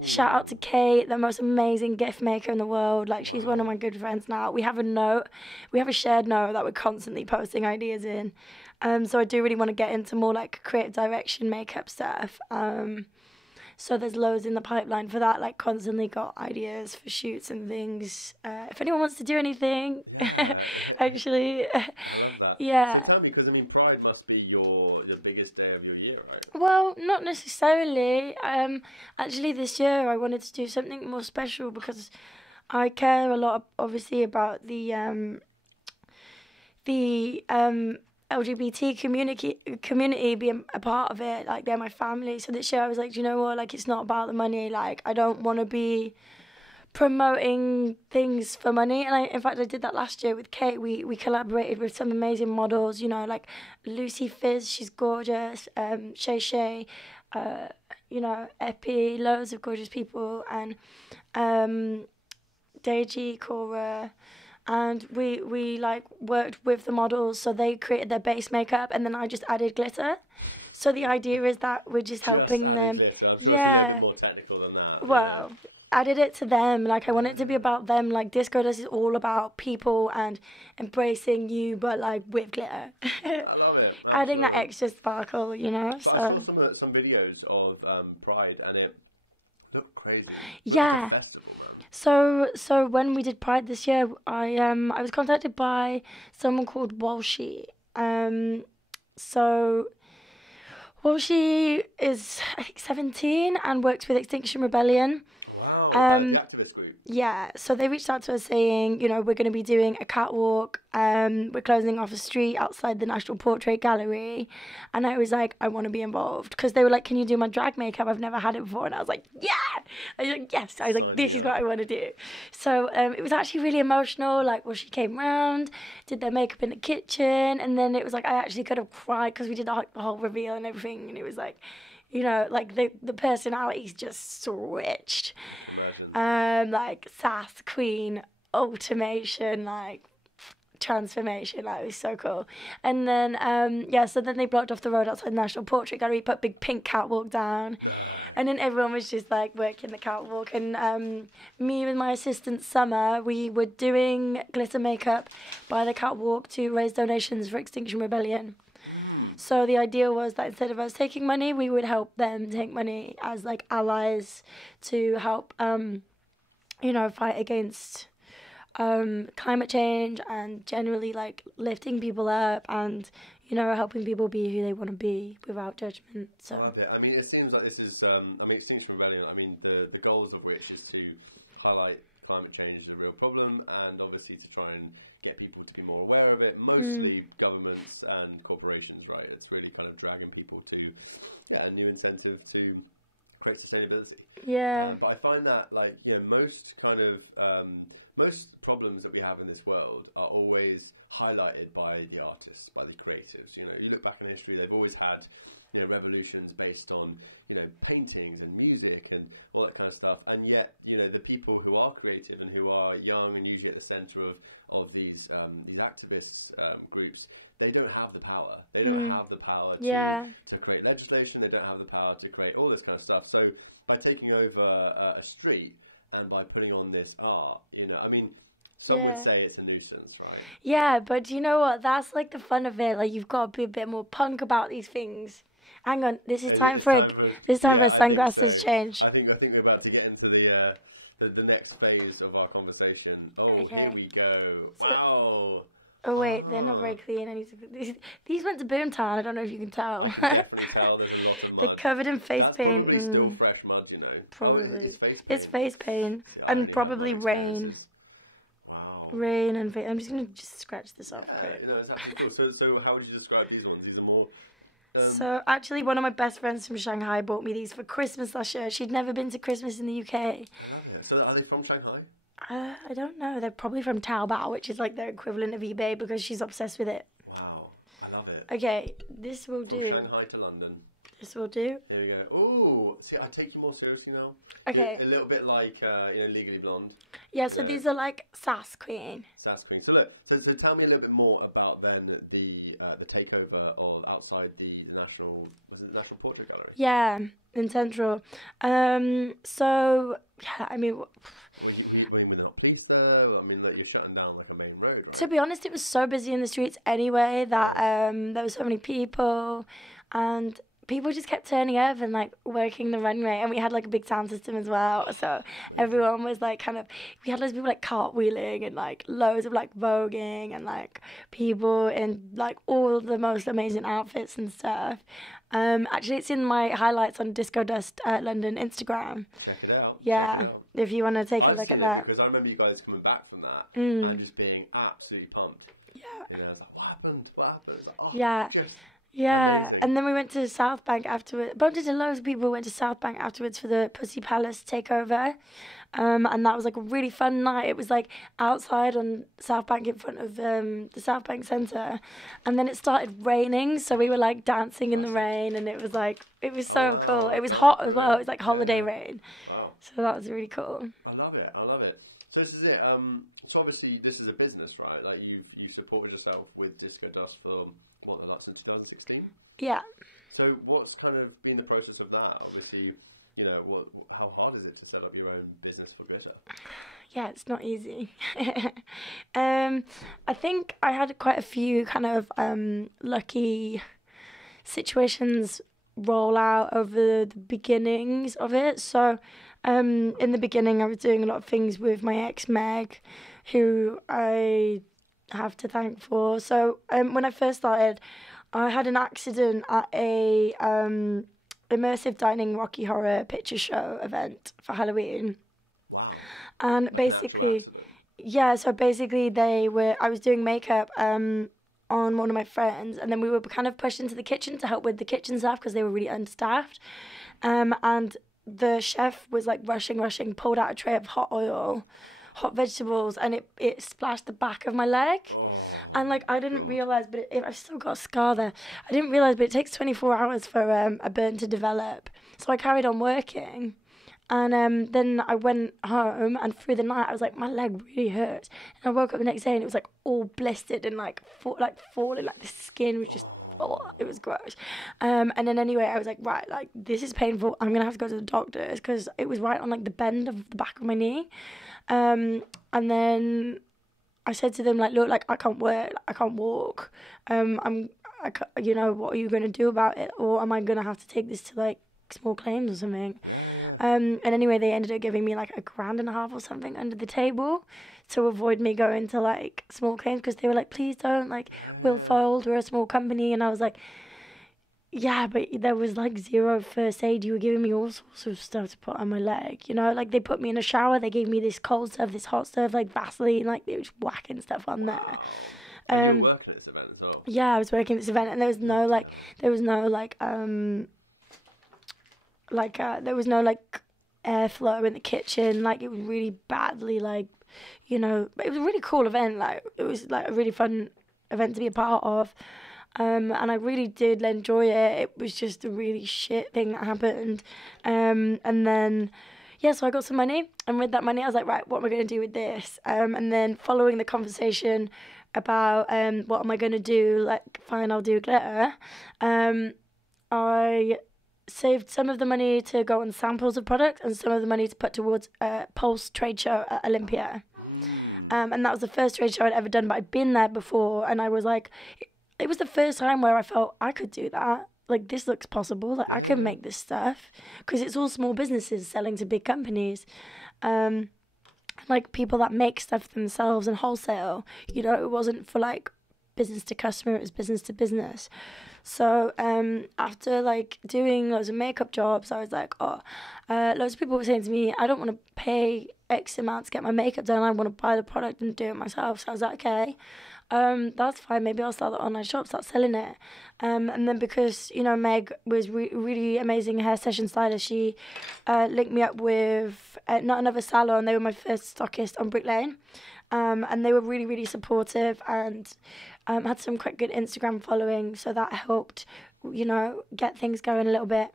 Shout out to Kate, the most amazing gift maker in the world. Like she's one of my good friends now. We have a shared note that we're constantly posting ideas in. So I do really want to get into more like creative direction, makeup stuff. So there's loads in the pipeline for that, like constantly got ideas for shoots and things. If anyone wants to do anything, actually, I love that. yeah. So tell me, because I mean, Pride must be your biggest day of your year, right? Well, not necessarily. Actually, this year I wanted to do something more special because I care a lot, obviously, about the LGBT community being a part of it. Like, they're my family. So this year I was like, do you know what? Like, it's not about the money. Like, I don't want to be promoting things for money. And in fact, I did that last year with Kate. We collaborated with some amazing models, you know, like Lucy Fizz, she's gorgeous, Shay Shay, you know, Epi, loads of gorgeous people, and Deji, Cora, and we like worked with the models, so they created their base makeup, and then I just added glitter. So the idea is that we're just helping them. Yeah. More technical than that. Well, added it to them. Like, I want it to be about them. Like, Disco Dust is all about people and embracing you, but like with glitter. I love it. Adding that extra sparkle, you know. But So I saw some videos of Pride, and it looked crazy. yeah. Festival, So when we did Pride this year, I was contacted by someone called Walshy. So Walshy is, I think, 17 and works with Extinction Rebellion. wow, the activist group. Yeah, so they reached out to us saying, you know, we're going to be doing a catwalk. We're closing off a street outside the National Portrait Gallery. And I was like, I want to be involved. Because they were like, can you do my drag makeup? I've never had it before. And I was like, yeah! I was like, yes. I was like, this is what I want to do. So it was actually really emotional. Like, well, she came round, did their makeup in the kitchen. And then it was like, I actually could have cried because we did the whole reveal and everything. And it was like, you know, like the personalities just switched. Like sass, queen, ultimation, like transformation. Like, it was so cool. And then yeah, so then they blocked off the road outside the National Portrait Gallery, put a big pink catwalk down, and then everyone was just like working the catwalk. And me and my assistant Summer, we were doing glitter makeup by the catwalk to raise donations for Extinction Rebellion. So the idea was that instead of us taking money, we would help them take money as like allies to help, you know, fight against climate change and generally like lifting people up and, you know, helping people be who they want to be without judgment. So I love it. I mean, it seems like this is, I mean, Extinction Rebellion, I mean, the goals of which is to highlight climate change is a real problem, and obviously to try and get people to be more aware of it, mostly governments and corporations, right? It's really kind of dragging people to a new incentive to create sustainability. yeah, But I find that, like, you know, most kind of most problems that we have in this world are always highlighted by the artists, by the creatives. You know, you look back in history, they've always had, you know, revolutions based on, you know, paintings and music and all that kind of stuff. And yet, you know, the people who are creative and who are young and usually at the centre of these activist groups, they don't have the power. They don't have the power to create legislation. They don't have the power to create all this kind of stuff. So by taking over a street and by putting on this art, you know, I mean, some would say it's a nuisance, right? Yeah, but do you know what? That's like the fun of it. Like, you've got to be a bit more punk about these things. Hang on, this is time for a sunglasses change. I think we're about to get into the next phase of our conversation. Oh, Okay. Here we go. Wow. Oh wait, they're not very clean. I need to. These went to Boomtown. I don't know if you can tell. You can definitely tell there's a lot of mud. They're covered in face That's paint. probably still fresh mud, you know. Probably. Oh, is it just face paint? It's face paint See, I and don't probably even know rain. Wow. Rain and I'm just gonna just scratch this off. Yeah, no, it's actually cool. So how would you describe these ones? These are more. So actually, one of my best friends from Shanghai bought me these for Christmas last year. She'd never been to Christmas in the UK. So are they from Shanghai? I don't know. They're probably from Taobao, which is like their equivalent of eBay because she's obsessed with it. Wow, I love it. Okay, this will do. From Shanghai to London. This will do. Here we go. Ooh, see, I take you more seriously now. Okay. A little bit like, Legally Blonde. Yeah, so these are like Sass Queen. Sass Queen. So look, so tell me a little bit more about then the takeover of outside the National, was it the National Portrait Gallery? Yeah, in Central. So, yeah, I mean... Were you not pleased there? I mean, like, you're shutting down like a main road, right? To be honest, it was so busy in the streets anyway that there were so many people and... people just kept turning up and like working the runway, and we had like a big sound system as well, so everyone was like kind of, we had loads of people like cartwheeling and like loads of like voguing and like people in like all the most amazing outfits and stuff. Actually it's in my highlights on Disco Dust London Instagram. Check it out. Yeah, if you want to take a look at that. Because I remember you guys coming back from that and just being absolutely pumped. Yeah. You know, I was like, what happened? It's like, oh, yeah. Yeah, and then we went to South Bank afterwards. Bumped into loads of people. Went to South Bank afterwards for the Pussy Palace takeover, and that was like a really fun night. It was like outside on South Bank in front of the South Bank Centre, and then it started raining, so we were like dancing in the rain, and it was so cool. It was hot as well. It was like holiday rain, so that was really cool. I love it. So this is it. So obviously this is a business, right? Like you supported yourself with Disco Dust for like since 2016. Yeah. So what's kind of been the process of that? Obviously, how hard is it to set up your own business for glitter? Yeah, it's not easy. I think I had quite a few kind of lucky situations roll out over the beginnings of it. So in the beginning I was doing a lot of things with my ex Meg, who I have to thank for. So when I first started, I had an accident at a immersive dining Rocky Horror picture show event for Halloween. Wow. And basically, yeah, so basically I was doing makeup on one of my friends, and then we were kind of pushed into the kitchen to help with the kitchen staff because they were really understaffed. And the chef was like rushing, pulled out a tray of hot vegetables, and it splashed the back of my leg. And like I didn't realise, but I've still got a scar there. I didn't realise, but it takes 24 hours for a burn to develop. So I carried on working, and then I went home, and through the night I was like, my leg really hurts. And I woke up the next day and it was like all blistered and like falling, like the skin was just, it was gross. And then anyway, I was like, right, like this is painful. I'm gonna have to go to the doctors because it was right on like the bend of the back of my knee. And then I said to them, like, look, like I can't work, I can't walk. What are you gonna do about it? Or am I gonna have to take this to like small claims or something? And anyway, they ended up giving me like $1,500 or something under the table to avoid me going to like small claims, because they were like, please don't, like we'll fold, we're a small company. And I was like, yeah, but there was like zero first aid. You were giving me all sorts of stuff to put on my leg, like they put me in a shower, they gave me this cold stuff, this hot stuff, like Vaseline, like they were just whacking stuff on there. You were working at this event as well? Yeah, I was working at this event, and there was no airflow in the kitchen. Like it was really badly, like, it was a really cool event. Like it was like a really fun event to be a part of. And I really did enjoy it. It was just a really shit thing that happened. And then, so I got some money. And with that money, I was like, right, what am I going to do with this? And then following the conversation about what am I going to do, like, fine, I'll do glitter. I saved some of the money to go on samples of product and some of the money to put towards Pulse trade show at Olympia. And that was the first trade show I'd ever done, but I'd been there before. And I was like... It was the first time where I felt I could do that. Like, this looks possible. Like, I can make this stuff. Because it's all small businesses selling to big companies. Like, people that make stuff themselves and wholesale. It wasn't for, like, business to customer. It was business to business. So, after, like, doing loads of makeup jobs, I was like, loads of people were saying to me, I don't want to pay X amount to get my makeup done. I want to buy the product and do it myself. So I was like, okay, That's fine. Maybe I'll start the online shop, start selling it. And then because, you know, Meg was really amazing hair session stylist, she linked me up with Not Another Salon. They were my first stockist on Brick Lane. And they were really, really supportive and had some quite good Instagram following. So that helped, you know, get things going a little bit.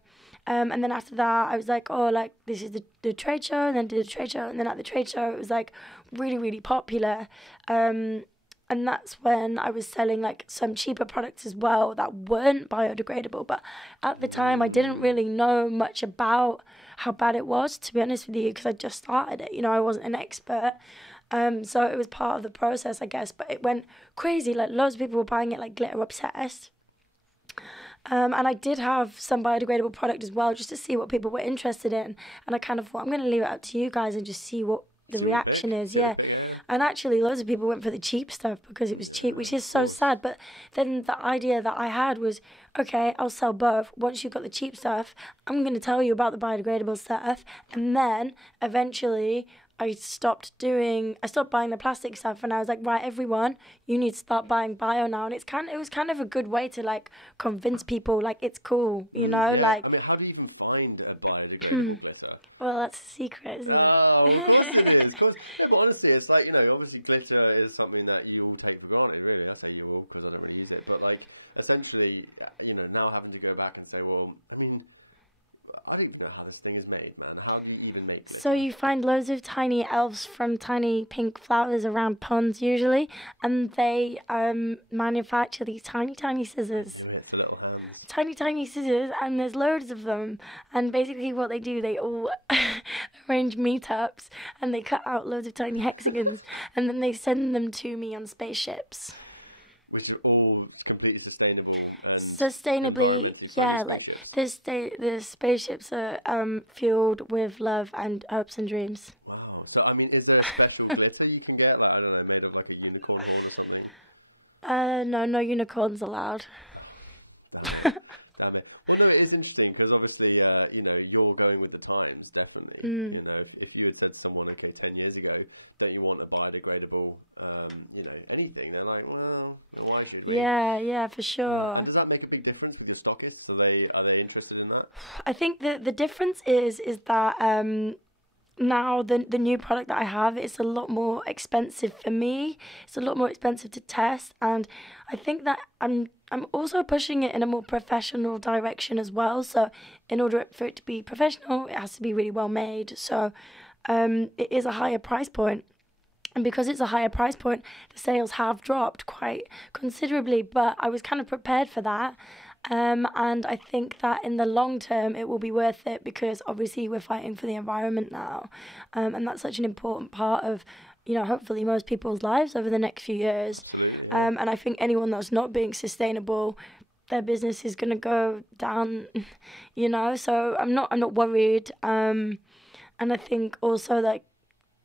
And then after that, I was like, oh, like, this is the trade show, and then did the trade show. And then at the trade show, it was, like, really, really popular. And that's when I was selling, like, some cheaper products as well that weren't biodegradable. But at the time, I didn't really know much about how bad it was, to be honest with you, because I just started it. You know, I wasn't an expert. So it was part of the process, I guess. But it went crazy. Like, loads of people were buying it, like, glitter obsessed. And I did have some biodegradable product as well, just to see what people were interested in. And I kind of thought, I'm going to leave it up to you guys and just see what the reaction is. Yeah. And actually, loads of people went for the cheap stuff because it was cheap, which is so sad. But then the idea that I had was, okay, I'll sell both. Once you've got the cheap stuff, I'm going to tell you about the biodegradable stuff. And then eventually I stopped buying the plastic stuff, and I was like, right, everyone, you need to start buying bio now. And it was kind of a good way to, like, convince people, like, it's cool, you know, like. I mean, how do you even find a biodegradable glitter? Well, that's a secret, isn't it? Oh, of course it is. Yeah, but honestly, it's like, you know, obviously glitter is something that you all take for granted, really. I say you all because I don't really use it. But, like, essentially, you know, now having to go back and say, well, I mean, I don't even know how this thing is made, man. How do you even make it? So you find loads of tiny elves from tiny pink flowers around ponds, usually, and they manufacture these tiny, tiny scissors. Tiny scissors, and there's loads of them. And basically what they do, they all arrange meetups, and they cut out loads of tiny hexagons, and then they send them to me on spaceships. Which are all completely sustainable. And sustainably, yeah, like the spaceships are fueled with love and hopes and dreams. Wow. So, I mean, is there a special glitter you can get? Like, I don't know, made of like a unicorn or something? No unicorns allowed. Damn it. Well, no, it is interesting because obviously, you know, you're going with the times, definitely. You know, if you had said to someone, okay, 10 years ago, that you want a biodegradable, you know, anything, they're like, well, why should you? Yeah, for sure. And does that make a big difference with your stockists? Are they interested in that? I think the difference is that now the new product that I have, it's a lot more expensive for me. It's a lot more expensive to test, and I think that I'm also pushing it in a more professional direction as well. So in order for it to be professional, it has to be really well made. So it is a higher price point. And because it's a higher price point, the sales have dropped quite considerably, but I was kind of prepared for that. And I think that in the long term, it will be worth it because obviously we're fighting for the environment now. And that's such an important part of, you know, hopefully most people's lives over the next few years. And I think anyone that's not being sustainable, their business is going to go down, you know, so I'm not worried. And I think also, like,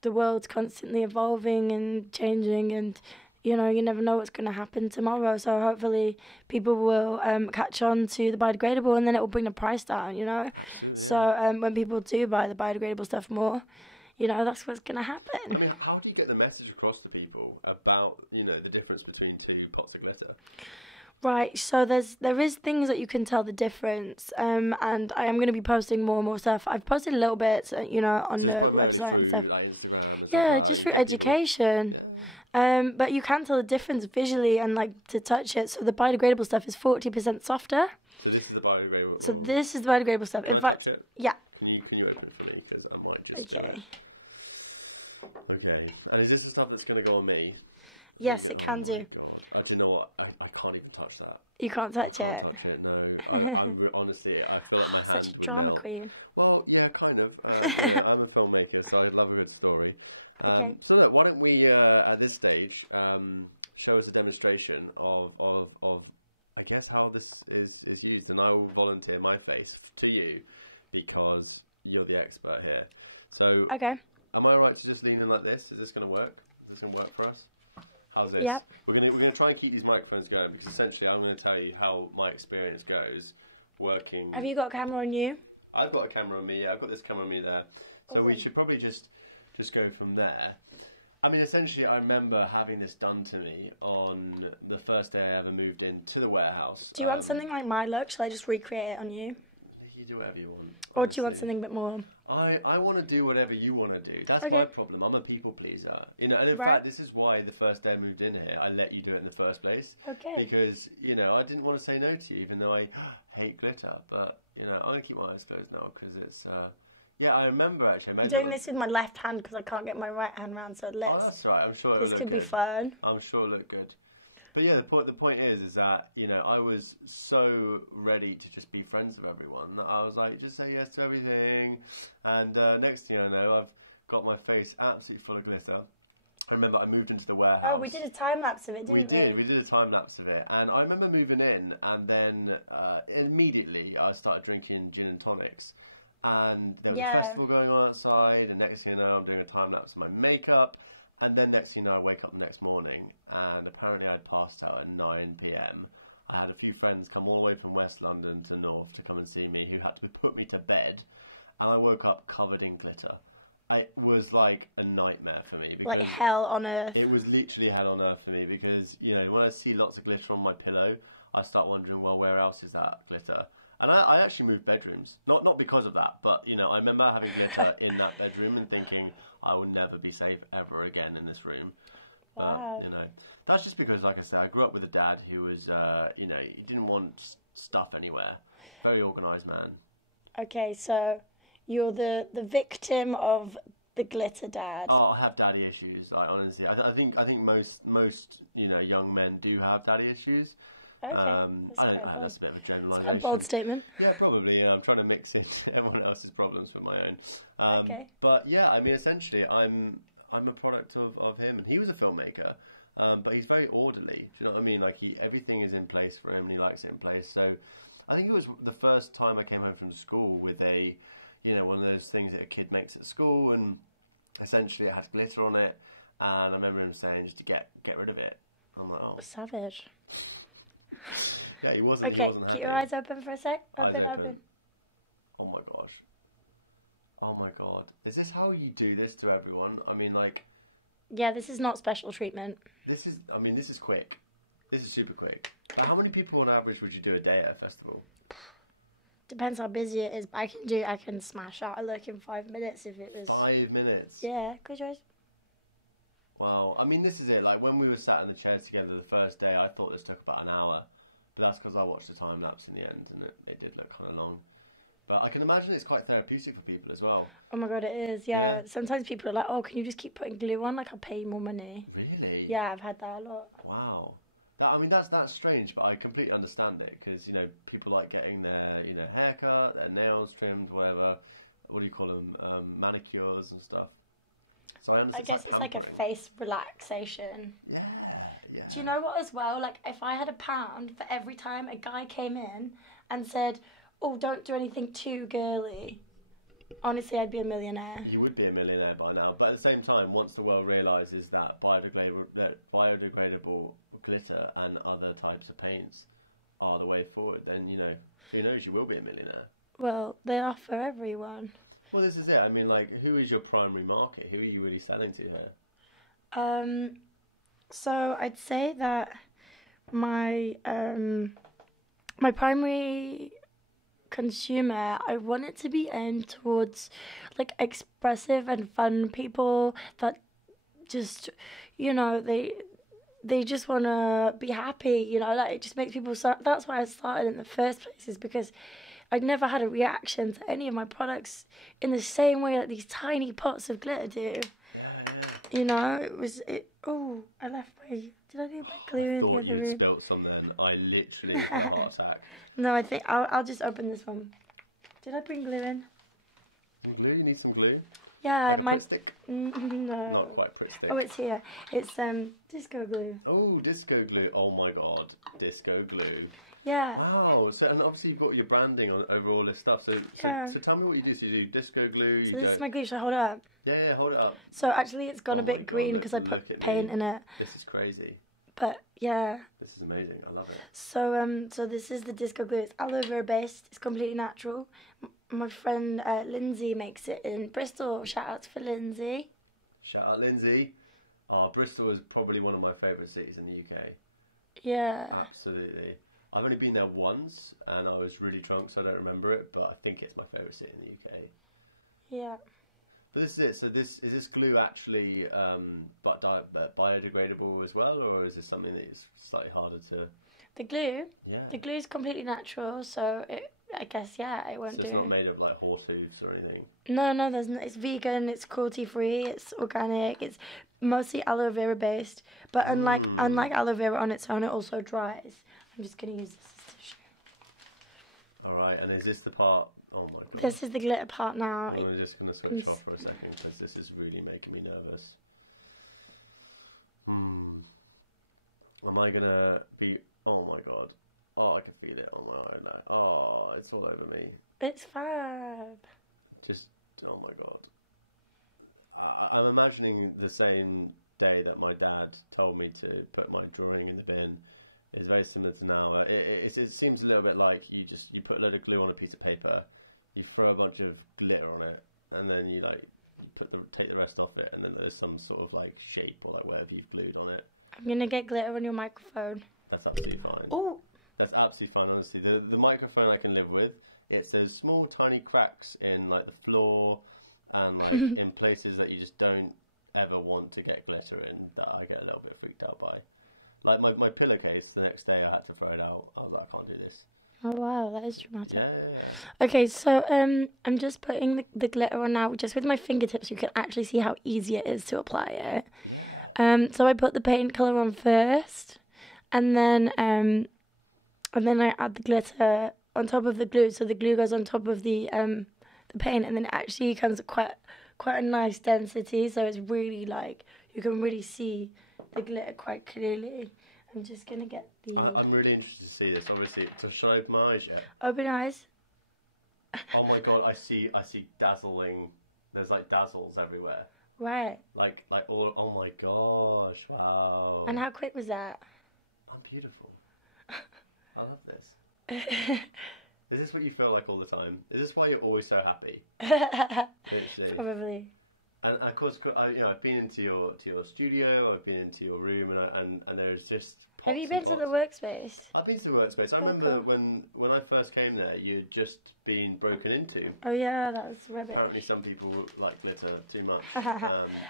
the world's constantly evolving and changing, and you know, you never know what's going to happen tomorrow. So hopefully people will catch on to the biodegradable, and then it will bring the price down, you know. So when people do buy the biodegradable stuff more, you know, that's what's going to happen. I mean, how do you get the message across to people about, you know, the difference between two pots of glitter? Right, so there is things that you can tell the difference, and I am going to be posting more and more stuff. I've posted a little bit, you know, on the website and stuff. Like Yeah, just for education. But you can tell the difference visually and, like, to touch it. So the biodegradable stuff is 40% softer. So this is the biodegradable. So this is the biodegradable stuff. In fact, yeah. Can you open it for me? Because I might just. Okay. Okay. And is this the stuff that's going to go on me? Yes, it can do. Do you know what? I can't even touch that. You can't touch it. No. Honestly, I feel like my Such a drama queen. Well, yeah, kind of. I'm a filmmaker, so I love a good story. Okay. So look, why don't we, at this stage, show us a demonstration of I guess, how this is used, and I will volunteer my face to you because you're the expert here. So, okay. Am I right to just lean in like this? Is this going to work? Is this going to work for us? How's this? Yep. We're going to try and keep these microphones going because essentially I'm going to tell you how my experience goes working. Have you got a camera on you? I've got a camera on me. Yeah, I've got this camera on me there. So awesome. We should probably just go from there. I mean, essentially, I remember having this done to me on the first day I ever moved into the warehouse. Do you want something like my look? Shall I just recreate it on you? You do whatever you want. Or do you want something a bit more? I want to do whatever you want to do. That's Okay. my problem. I'm a people pleaser. You know, and in Right. fact, this is why the first day I moved in here, I let you do it in the first place. Okay. Because, you know, I didn't want to say no to you, even though I hate glitter. But, you know, I'm going to keep my eyes closed now because it's... yeah, I remember actually. I'm doing this with my left hand because I can't get my right hand round, so Oh, let's... that's right. I'm sure This it'll could look be good. fun. I'm sure it'll look good. But yeah, the point is that, you know, I was so ready to just be friends with everyone that I was like, just say yes to everything. And next thing I know, I've got my face absolutely full of glitter. I remember I moved into the warehouse. Oh, we did a time lapse of it, didn't we? We did a time lapse of it. And I remember moving in, and then immediately I started drinking gin and tonics. And there was a festival going on outside, and next thing you know, I'm doing a time lapse of my makeup. And then next thing you know, I wake up the next morning, and apparently I'd passed out at 9 p.m. I had a few friends come all the way from West London to North to come and see me, who had to put me to bed, and I woke up covered in glitter. It was like a nightmare for me. Like hell on earth. It was literally hell on earth for me because, you know, when I see lots of glitter on my pillow, I start wondering, well, where else is that glitter? And I actually moved bedrooms. Not because of that, but, you know, I remember having glitter in that bedroom and thinking, I will never be safe ever again in this room. Wow. You know, that's just because, like I said, I grew up with a dad who was, you know, he didn't want stuff anywhere. Very organised man. Okay, so you're the victim of the glitter dad. Oh, I have daddy issues. Like, honestly, I think most you know, young men do have daddy issues. Okay, I that's don't know. quite bold. That's a bit of a generalisation. That's a bold statement. Yeah, probably. Yeah, I'm trying to mix in everyone else's problems with my own. Okay. But yeah, I mean, essentially, I'm a product of him, and he was a filmmaker. But he's very orderly. Do you know what I mean? Like everything is in place for him, and he likes it in place. So, I think it was the first time I came home from school with a, you know, one of those things that a kid makes at school, and essentially it had glitter on it. And I remember him saying just to get rid of it. I'm like, oh, savage. Yeah, he wasn't. Okay, he wasn't keep your happy. eyes open for a sec. Open. Oh my gosh. Oh my god. Is this how you do this to everyone? I mean, like... Yeah, this is not special treatment. This is quick. This is super quick. But how many people on average would you do a day at a festival? Depends how busy it is, but I can smash out a look in 5 minutes if it was... 5 minutes? Yeah, close your eyes. Wow. I mean, this is it. Like, when we were sat in the chairs together the first day, I thought this took about an hour. But that's because I watched the time lapse in the end, and it did look kind of long. But I can imagine it's quite therapeutic for people as well. Oh my god, it is, yeah. Sometimes people are like, oh, can you just keep putting glue on? Like, I'll pay you more money. Really? Yeah, I've had that a lot. Wow. I mean, that's strange, but I completely understand it, because, you know, people like getting their, you know, haircut, their nails trimmed, whatever. What do you call them? Manicures and stuff. So I understand. I guess it's like a face relaxation. Yeah. Do you know what as well? Like, if I had £1 for every time a guy came in and said, oh, don't do anything too girly, honestly, I'd be a millionaire. You would be a millionaire by now. But at the same time, once the world realises that biodegradable glitter and other types of paints are the way forward, then, you know, who knows, you will be a millionaire. Well, they are for everyone. Well, this is it. I mean, like, who is your primary market? Who are you really selling to here? So I'd say that my my primary consumer, I want it to be aimed towards like expressive and fun people that just, you know, they just want to be happy, you know, like it just makes people so. That's why I started in the first place, is because I'd never had a reaction to any of my products in the same way that these tiny pots of glitter do. You know, oh, I left my... Did I leave my glue in the other room? I thought you had spilled something. I literally had a heart attack. No, I think I'll just open this one. Did I bring glue in? Some glue? You need some glue? Yeah, my... No. Not quite Pristick. Oh, it's here. It's disco glue. Oh, disco glue. Oh my god. Disco glue. Yeah. Wow. So, and obviously you've got your branding over all this stuff. So tell me what you do. So you do disco glue. So this is my glue. Should I hold it up? Yeah, hold it up. So actually it's gone a bit green because I put paint in it. This is crazy. But yeah. This is amazing. I love it. So this is the disco glue. It's aloe vera based. It's completely natural. My friend Lindsay makes it in Bristol. Shout out for Lindsay. Shout out Lindsay. Bristol is probably one of my favourite cities in the UK. Yeah. Absolutely. I've only been there once, and I was really drunk, so I don't remember it. But I think it's my favourite city in the UK. Yeah. But this is it. So is this glue actually biodegradable as well, or is this something that is slightly harder to? The glue. Yeah. The glue is completely natural, so I guess it won't So do. it's not made of like horse hooves or anything. No, it's vegan, it's cruelty free, it's organic, it's mostly aloe vera based. But unlike aloe vera on its own, it also dries. I'm just gonna use this as tissue. All right, and is this the part? Oh my god. This is the glitter part now. We're just gonna switch off for a second because this is really making me nervous. Am I gonna be? Oh my god. Oh, I can feel it on my own now. Oh, it's all over me. It's fab. Oh my god. I'm imagining the same day that my dad told me to put my drawing in the bin is very similar to now. It seems a little bit like you put a load of glue on a piece of paper, you throw a bunch of glitter on it, and then you take the rest off it, and then there's some sort of like shape or like whatever you've glued on it. I'm gonna get glitter on your microphone. That's absolutely fine. Oh. That's absolutely fine, honestly. The microphone I can live with. It's those small, tiny cracks in like the floor and like in places that you just don't ever want to get glitter in that I get a little bit freaked out by. Like my pillowcase, the next day I had to throw it out. I was like, I can't do this. Oh wow, that is dramatic. Yeah. Okay, so I'm just putting the glitter on now, just with my fingertips. You can actually see how easy it is to apply it. So I put the paint colour on first, and then I add the glitter on top of the glue. So the glue goes on top of the paint, and then it actually comes quite a nice density. So it's really like you can really see the glitter quite clearly. I'm just gonna get the. I'm really interested to see this. Obviously, so should I open my eyes yet? Open eyes. Oh my god! I see dazzling. There's like dazzles everywhere. Right. Like all. Oh my gosh! Wow. And how quick was that? I'm beautiful. I love this. Is this what you feel like all the time? Is this why you're always so happy? Probably. And of course, I've been into your studio. I've been into your room, and there's just. Have you been to the workspace? I've been to the workspace. I remember when I first came there, you'd just been broken into. Oh yeah, that was rubbish. Apparently, some people like glitter too much.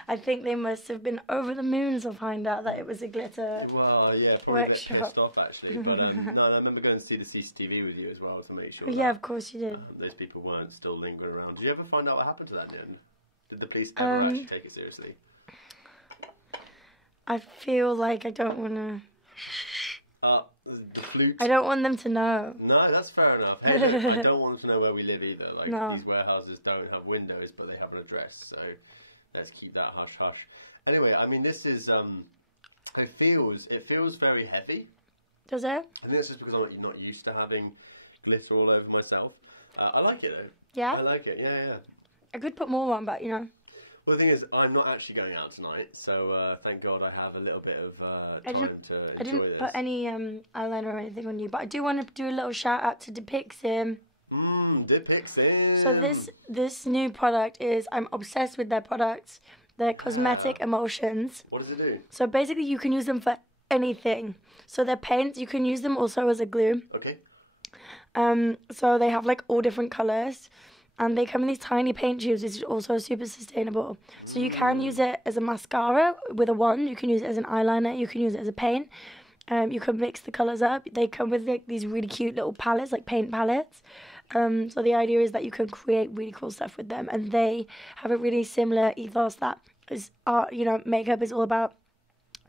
I think they must have been over the moon to find out that it was a glitter. Well, yeah, probably workshop. pissed off actually. But no, I remember going to see the CCTV with you as well to make sure. Yeah, of course you did. Those people weren't still lingering around. Did you ever find out what happened to that in the end? Did the police ever actually take it seriously? I feel like I don't want to. The flute. I don't want them to know. No, that's fair enough. Hey, I don't want them to know where we live either. Like No. These warehouses don't have windows, but they have an address. So let's keep that hush hush. Anyway, I mean, this is it feels very heavy. Does it? I think that's just because I'm not used to having glitter all over myself. I like it though. Yeah. I like it. Yeah. I could put more on, but you know. Well, the thing is, I'm not actually going out tonight, so thank God I have a little bit of time to enjoy this. I didn't put any eyeliner or anything on you, but I do want to do a little shout out to Depixim. Depixim. So this new product I'm obsessed with their products. Their cosmetic emulsions. What does it do? So basically, you can use them for anything. So their paints, you can use them also as a glue. Okay. So they have like all different colours. And they come in these tiny paint tubes, which is also super sustainable. So you can use it as a mascara with a wand. You can use it as an eyeliner. You can use it as a paint. You can mix the colours up. They come with like these really cute little palettes, like paint palettes. So the idea is that you can create really cool stuff with them. And they have a really similar ethos that is art. Makeup is all about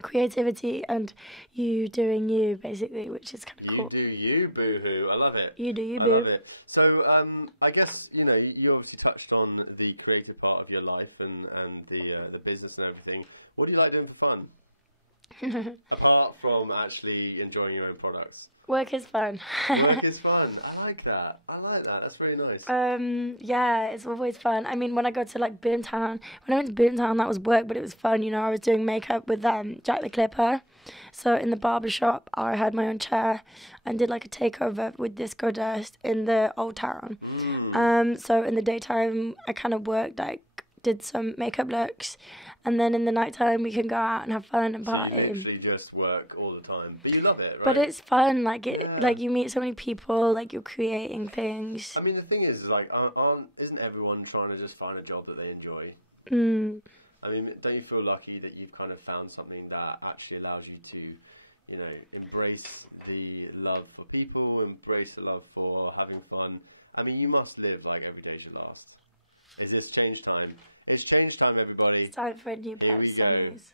creativity and you doing you, basically, which is kind of cool. You do you, boo-hoo. I love it. You do you, boo. I love it. So, I guess, you obviously touched on the creative part of your life and the business and everything. What do you like doing for fun? Apart from actually enjoying your own products. Work is fun. Work is fun. I like that. That's really nice. Yeah, it's always fun. I mean, when I go to like Boomtown, when I went to Boomtown, that was work, but it was fun. I was doing makeup with Jack the Clipper. So in the barber shop, I had my own chair and did like a takeover with Disco Dust in the old town. So in the daytime, I kind of worked like did some makeup looks, and then in the nighttime we can go out and have fun and So you party. literally just work all the time, but you love it, right? But it's fun, like Yeah. like you meet so many people, like you're creating things. I mean, the thing is, like, isn't everyone trying to just find a job that they enjoy? Mm. I mean, don't you feel lucky that you've kind of found something that actually allows you to, you know, embrace the love for people, embrace the love for having fun? I mean, you must live like every day should last. Is this change time? It's change time, everybody. It's time for a new pair Here of we go. sunnies.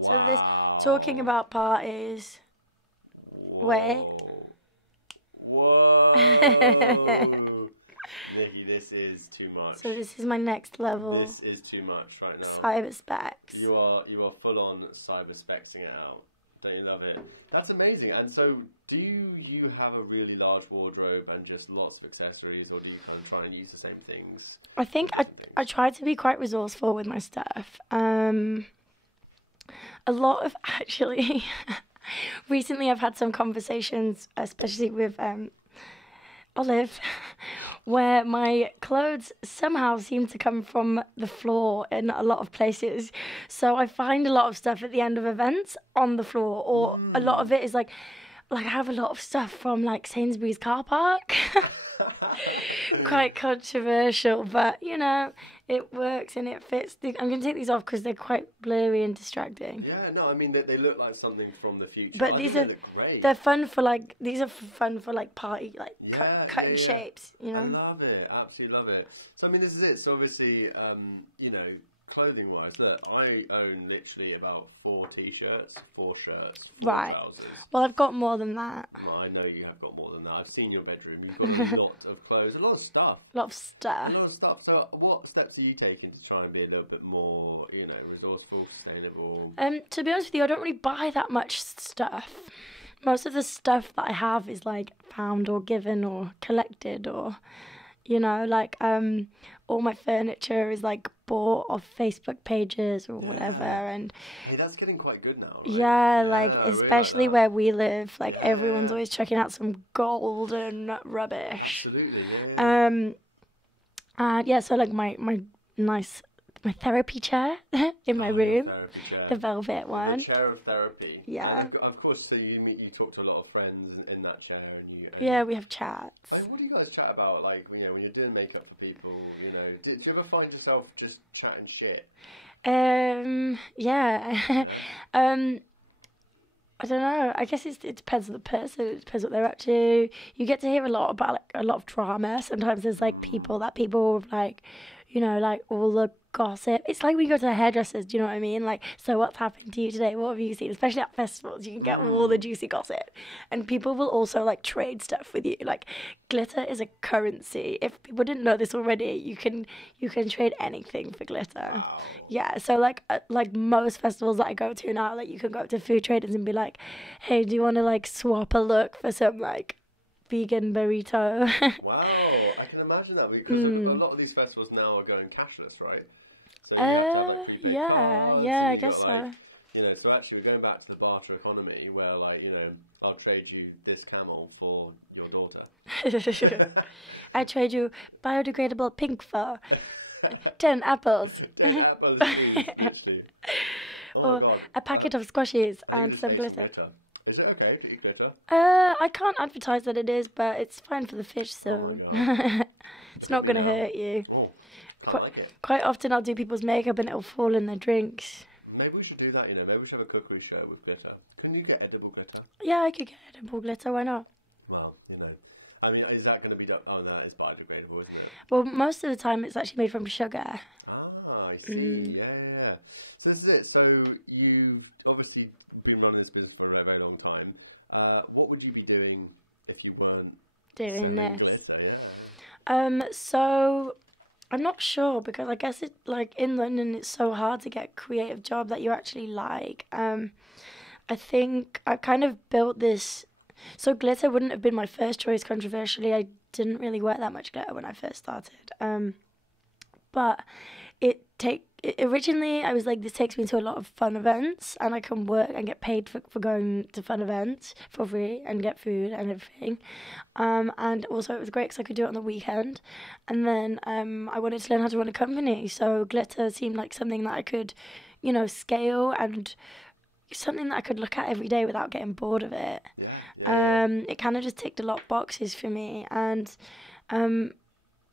Wow. So this, talking about parties. Whoa. Wait. Whoa. Nikki, this is too much. So this is my next level. This is too much right now. Cyber specs. You are full on cyber spexing it out. Don't you love it? That's amazing. And so, do you have a really large wardrobe and just lots of accessories, or do you kind of try and use the same things? I think I try to be quite resourceful with my stuff. A lot of actually. Recently, I've had some conversations, especially with Olive, where my clothes somehow seem to come from the floor in a lot of places. So I find a lot of stuff at the end of events on the floor, or a lot of it is like I have a lot of stuff from like Sainsbury's car park. Quite controversial, but you know, it works and it fits. I'm going to take these off because they're quite blurry and distracting. Yeah, no, I mean, they look like something from the future. But I these think are they look great. they're fun for like fun for like party like Yeah, cutting yeah. shapes, you know. I love it, absolutely love it. So I mean, this is it. So obviously, you know, clothing wise, look, I own literally about 4 t-shirts, 4 shirts, 4 Right. trousers. Well, I've got more than that. Well, I know you have got more than that. I've seen your bedroom. You've got a lot of clothes, a lot of stuff. A lot of stuff. A lot of stuff. So what steps are you taking to try and be a little bit more, you know, resourceful, sustainable? To be honest with you, I don't really buy that much stuff. Most of the stuff that I have is like found or given or collected, or you know, like all my furniture is like bought off Facebook pages or whatever, and Hey, that's getting quite good now. Right? yeah, like I really especially like that. where we live, like Yeah. everyone's always checking out some golden rubbish. Absolutely, yeah. And yeah, so like my therapy chair in my room, Therapy chair. the velvet one. The chair of therapy. Yeah. So, of course, so you talk to a lot of friends in that chair, and you. Yeah, we have chats. And what do you guys chat about? Like, you know, when you're doing makeup for people, you know, do you ever find yourself just chatting shit? Yeah. I don't know. I guess it depends on the person. It depends what they're up to. You get to hear a lot about like a lot of drama. Sometimes there's like people like, you know, like all the gossip. It's like when you go to the hairdressers. Do you know what I mean? Like, so what's happened to you today? What have you seen? Especially at festivals, you can get all the juicy gossip, and people will also like trade stuff with you. Like, glitter is a currency. If people didn't know this already, you can trade anything for glitter. Wow. Yeah, so like most festivals that I go to now, like you can go to food traders and be like, hey, do you want to like swap a look for some like vegan burrito? Wow, I can imagine that because a lot of these festivals now are going cashless, right? So you have to have, like, prepaid Yeah, cards, yeah, and I you've guess got, like, so. You know, so actually we're going back to the barter economy where, like, you know, I'll trade you this camel for your daughter. I trade you biodegradable pink for 10 apples. 10 apples, literally. Oh my Or God. a packet of squashies I need and to some take glitter. Is it okay to eat glitter? I can't advertise that it is, but it's fine for the fish, so Oh it's not going to hurt you. Oh, I Quite, like it. quite often I'll do people's makeup and it'll fall in their drinks. Maybe we should do that, you know. Maybe we should have a cookery show with glitter. Can you get edible glitter? Yeah, I could get edible glitter, why not? Well, you know. I mean, is that going to be done? Oh, no, it's biodegradable, isn't it? Well, most of the time it's actually made from sugar. Ah, I see. Yeah. So this is it. So you've obviously been running this business for a very, very long time. What would you be doing if you weren't Doing selling this. glitter? Yeah. So I'm not sure because I guess it like in London it's so hard to get a creative job that you actually like. I think I kind of built this. So glitter wouldn't have been my first choice. Controversially, I didn't really wear that much glitter when I first started. But it originally I was like, this takes me to a lot of fun events, and I can work and get paid for going to fun events for free and get food and everything. And also it was great because I could do it on the weekend. And then I wanted to learn how to run a company, so glitter seemed like something that I could, scale, and something that I could look at every day without getting bored of it. It kind of just ticked a lot of boxes for me, and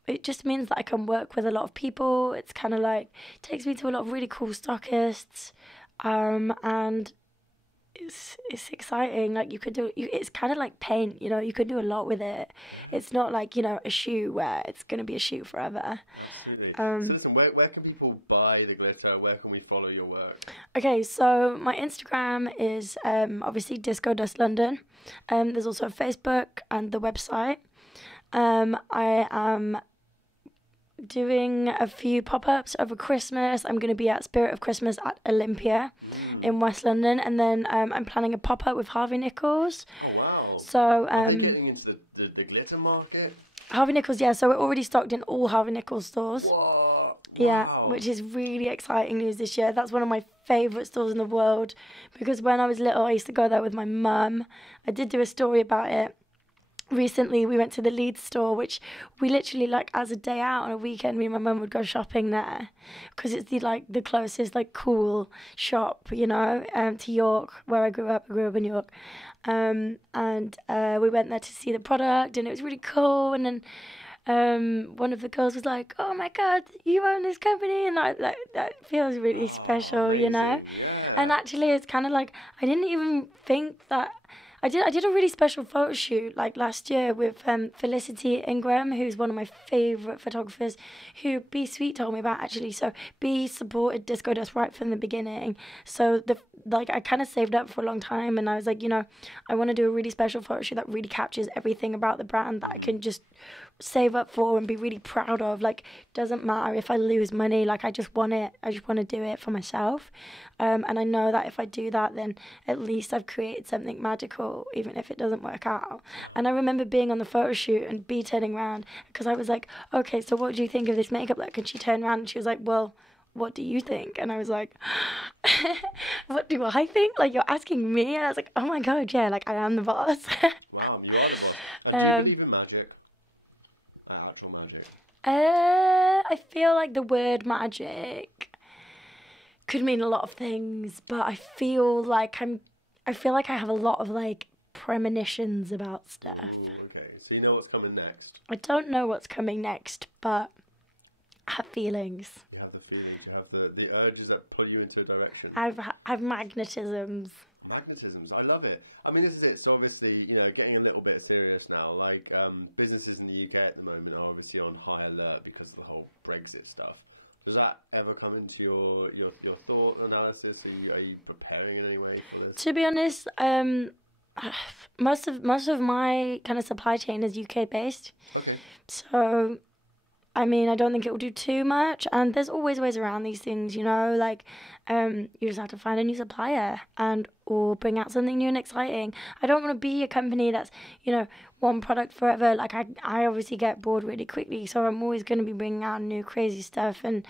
it just means that I can work with a lot of people. It's kind of like, takes me to a lot of really cool stockists, and it's exciting. Like, you could do, it's kind of like paint, you could do a lot with it. It's not like, a shoe where it's going to be a shoe forever. Absolutely. So listen, where can people buy the glitter? Where can we follow your work? Okay, so my Instagram is obviously Disco Dust London. There's also Facebook and the website. I am doing a few pop-ups over Christmas. I'm going to be at Spirit of Christmas at Olympia in West London, and then I'm planning a pop-up with Harvey Nichols. Oh wow! So are you getting into the glitter market? Harvey Nichols, yeah. So we're already stocked in all Harvey Nichols stores. What? Yeah, Wow. which is really exciting news this year. That's one of my favourite stores in the world, because when I was little, I used to go there with my mum. I did do a story about it. Recently, we went to the Leeds store, which we literally, like, as a day out on a weekend, me and my mum would go shopping there, because it's the closest, like, cool shop, to York, where I grew up. I grew up in York. And we went there to see the product, and it was really cool. And then one of the girls was like, "Oh my God, you own this company," and that feels really special, Yeah. And actually, it's kind of like, I didn't even think that. I did a really special photo shoot like last year with Felicity Ingram, who's one of my favourite photographers, who B Sweet told me about, actually. So B supported Disco Dust right from the beginning. So I kind of saved up for a long time, and I was like, I want to do a really special photo shoot that really captures everything about the brand that I can just save up for and be really proud of. Like, doesn't matter if I lose money, like, I just want to do it for myself. And I know that if I do that, then at least I've created something magical, even if it doesn't work out. And I remember being on the photo shoot and B turning around, because I was like, "Okay, so what do you think of this makeup look?" And she turned around and she was like, "Well, what do you think?" And I was like, "What do I think? Like, you're asking me?" And I was like, "Oh my God, yeah, like, I am the boss." Wow, you are the boss. Do you believe in magic? Actual magic? I feel like the word magic could mean a lot of things, but I feel like I have a lot of, like, premonitions about stuff. Ooh, okay, so you know what's coming next? I don't know what's coming next, but I have feelings. You have the feelings, you have the urges that pull you into a direction. I've magnetisms. Magnetisms, I love it. I mean, this is it. So obviously, getting a little bit serious now. Like, businesses in the UK at the moment are obviously on high alert because of the whole Brexit stuff. Does that ever come into your thought analysis? Are you preparing in any way for this? To be honest, most of my kind of supply chain is UK based. Okay. So, I mean, I don't think it will do too much, and there's always ways around these things, like, you just have to find a new supplier or bring out something new and exciting. I don't want to be a company that's, one product forever. Like, I obviously get bored really quickly, so I'm always going to be bringing out new crazy stuff, and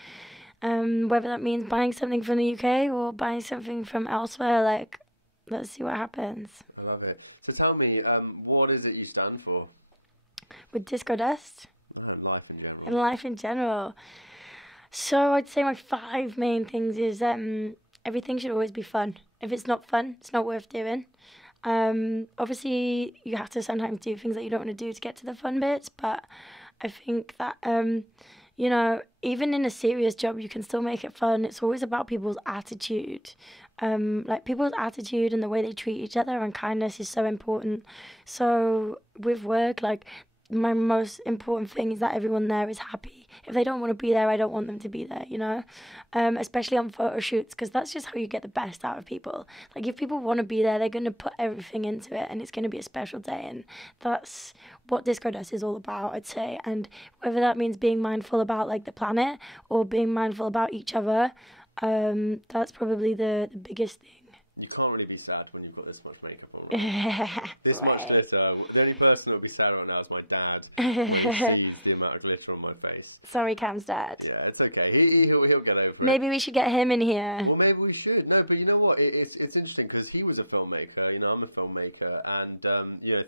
whether that means buying something from the UK or buying something from elsewhere, like, let's see what happens. I love it. So tell me, what is it you stand for? With Disco Dust? Life in general. In life in general. So I'd say my 5 main things is everything should always be fun. If it's not fun, it's not worth doing. Obviously, you have to sometimes do things that you don't want to do to get to the fun bits, but I think that, even in a serious job, you can still make it fun. It's always about people's attitude. Like, people's attitude and the way they treat each other, and kindness is so important. So with work, like, my most important thing is that everyone there is happy. If they don't want to be there, I don't want them to be there, especially on photo shoots, because that's just how you get the best out of people. Like, if people want to be there, they're going to put everything into it, and it's going to be a special day, and that's what Disco Dust is all about, I'd say. And whether that means being mindful about, like, the planet or being mindful about each other, that's probably the biggest thing. You can't really be sad when you've got this much makeup on. This Right. much glitter. The only person that will be sad right now is my dad. He sees the amount glitter on my face. Sorry, Cam's dad. Yeah, it's okay. He'll get over it. Maybe we should get him in here. Well, maybe we should. No, but you know what? It's interesting because he was a filmmaker. You know, I'm a filmmaker, and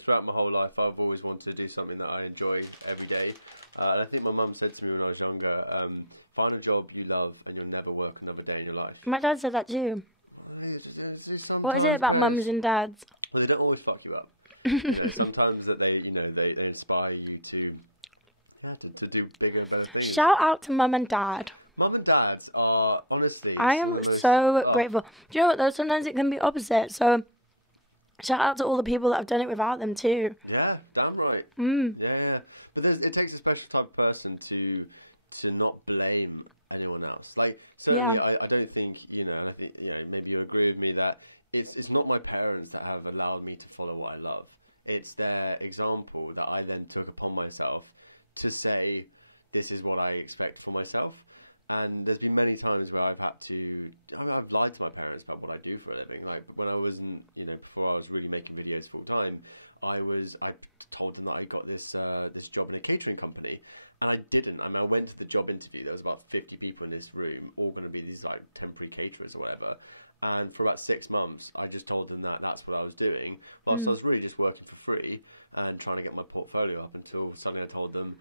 throughout my whole life, I've always wanted to do something that I enjoy every day. And I think my mum said to me when I was younger, find a job you love, and you'll never work another day in your life. My dad said that too. What is it about mums and dads? Well, they don't always fuck you up. Sometimes that they inspire you to do bigger and better things. Shout out to mum and dad. Mum and dads are, honestly... I am so grateful. Do you know what, though? Sometimes it can be opposite. So, shout out to all the people that have done it without them, too. Yeah, damn right. Yeah. But it takes a special type of person to not blame anyone else. Like, certainly, I don't think, I think, maybe you agree with me that it's not my parents that have allowed me to follow what I love. It's their example that I then took upon myself to say, this is what I expect for myself. And there's been many times where I've lied to my parents about what I do for a living. Like when I wasn't, before I was really making videos full time, I told them that I got this job in a catering company, and I didn't. I mean, I went to the job interview. There was about 50 people in this room, all going to be these like temporary caterers or whatever. And for about 6 months, I just told them that that's what I was doing. Whilst I was really just working for free and trying to get my portfolio up until suddenly I told them.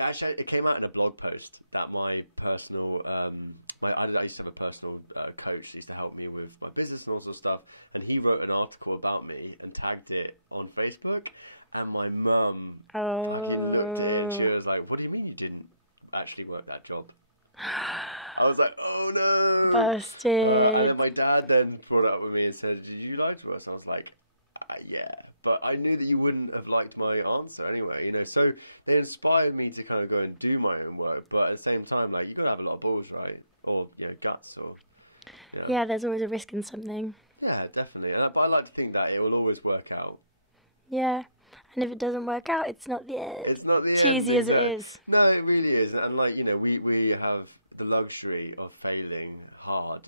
Actually, it came out in a blog post that my personal, I used to have a personal coach who used to help me with my business and all sorts of stuff, and he wrote an article about me and tagged it on Facebook, and my mum fucking looked at it and she was like, what do you mean you didn't actually work that job? I was like, oh no! Busted. And then my dad then brought it up with me and said, did you lie to us? And I was like, yeah. But I knew that you wouldn't have liked my answer anyway, So they inspired me to kind of go and do my own work. But at the same time, like, you've got to have a lot of balls, right? Or, guts or... Yeah, there's always a risk in something. Yeah, definitely. But I like to think that it will always work out. Yeah. And if it doesn't work out, it's not the end. It's not the end. Cheesy as it is. No, it really is. And like, we have the luxury of failing hard,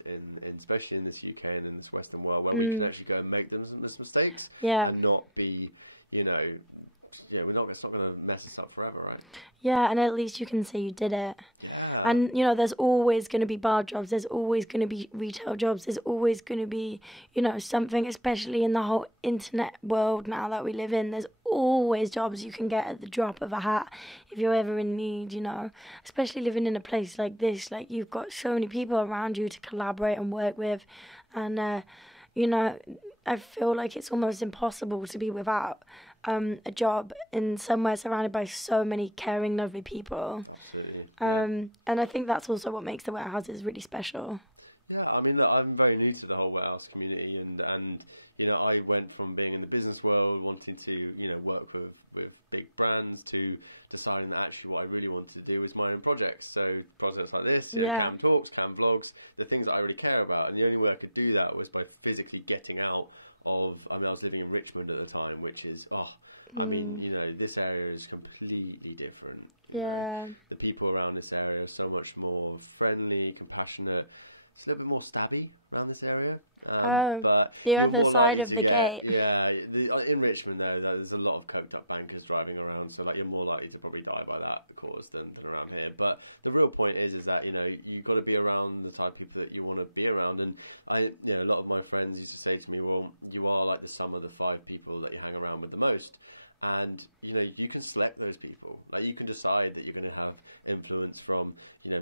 especially in this UK and in this Western world, where we can actually go and make them mistakes and not be, it's not going to mess us up forever, right? Yeah, and at least you can say you did it. Yeah. And, there's always going to be bar jobs, there's always going to be retail jobs, there's always going to be, something, especially in the whole internet world now that we live in, there's always jobs you can get at the drop of a hat if you're ever in need, especially living in a place like this, like you've got so many people around you to collaborate and work with, and, I feel like it's almost impossible to be without a job in somewhere surrounded by so many caring, lovely people. And I think that's also what makes the warehouses really special. Yeah, I mean, I'm very new to the whole warehouse community, and I went from being in the business world, wanting to, work with big brands, to deciding that actually what I really wanted to do was my own projects. So projects like this, CamTalks, CamVlogs, the things that I really care about. And the only way I could do that was by physically getting out of, I was living in Richmond at the time, which is, this area is completely different. Yeah. The people around this area are so much more friendly, compassionate. It's a little bit more stabby around this area. But the other side of the gate. Yeah, in Richmond though, there's a lot of coked up bankers driving around, so like you're more likely to probably die by that cause than around here. But the real point is that you've got to be around the type of people that you want to be around. And a lot of my friends used to say to me, well, you are like the sum of the 5 people that you hang around with the most. And you can select those people. Like you can decide that you're going to have influence from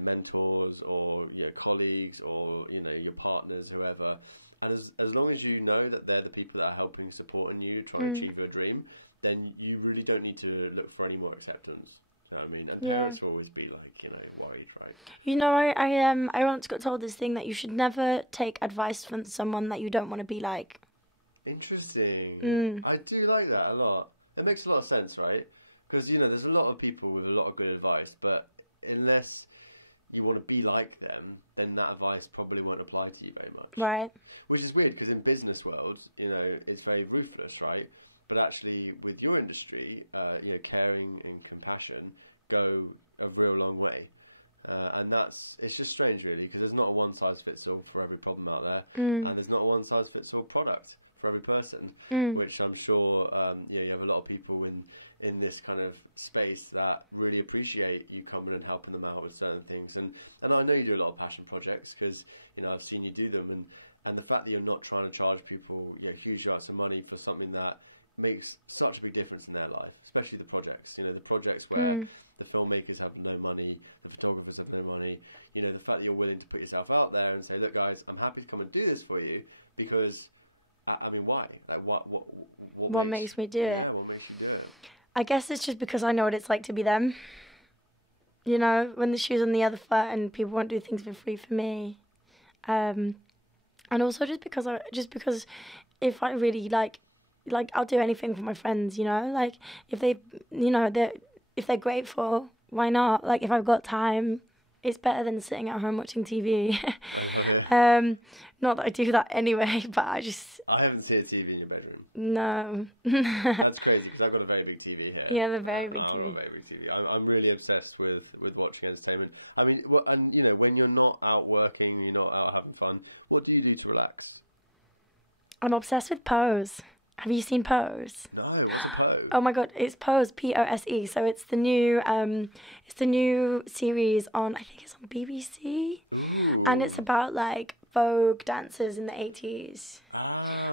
mentors or colleagues or your partners, whoever. And as long as you know that they're the people that are helping, supporting you, trying to achieve your dream, then you really don't need to look for any more acceptance. You know what I mean? And parents will always be like, worried, right? I once got told this thing that you should never take advice from someone that you don't want to be like. Interesting. I do like that a lot. It makes a lot of sense, right? Because, there's a lot of people with a lot of good advice, but unless you want to be like them, then that advice probably won't apply to you very much. Right. Which is weird, because in business world, it's very ruthless, right? But actually, with your industry, caring and compassion go a real long way. And it's just strange, really, because there's not a one-size-fits-all for every problem out there, and there's not a one-size-fits-all product for every person, which I'm sure you have a lot of people in this kind of space that really appreciate you coming and helping them out with certain things. And I know you do a lot of passion projects because, you know, I've seen you do them. And the fact that you're not trying to charge people huge amounts of money for something that makes such a big difference in their life, especially the projects. You know, the projects where the filmmakers have no money, the photographers have no money. You know, the fact that you're willing to put yourself out there and say, look, guys, I'm happy to come and do this for you because, I mean, why? Like, what makes me do it? Yeah, what makes you do it? I guess it's just because I know what it's like to be them. You know, when the shoe's on the other foot and people won't do things for free for me. And also just because if I really like I'll do anything for my friends, you know, like if they, you know, if they're grateful, why not? Like if I've got time, it's better than sitting at home watching TV. Not that I do that anyway, but I haven't seen a TV in your bedroom. No. That's crazy because I've got a very big TV here. You have a very big TV. I've got a very big TV. I'm really obsessed with watching entertainment. I mean, and you know, when you're not out working, you're not out having fun, what do you do to relax? I'm obsessed with Pose. Have you seen Pose? No, what's a Pose? Oh my god, it's Pose, Pose. So it's the new series on, I think it's on BBC. Ooh. And it's about like Vogue dancers in the 80s.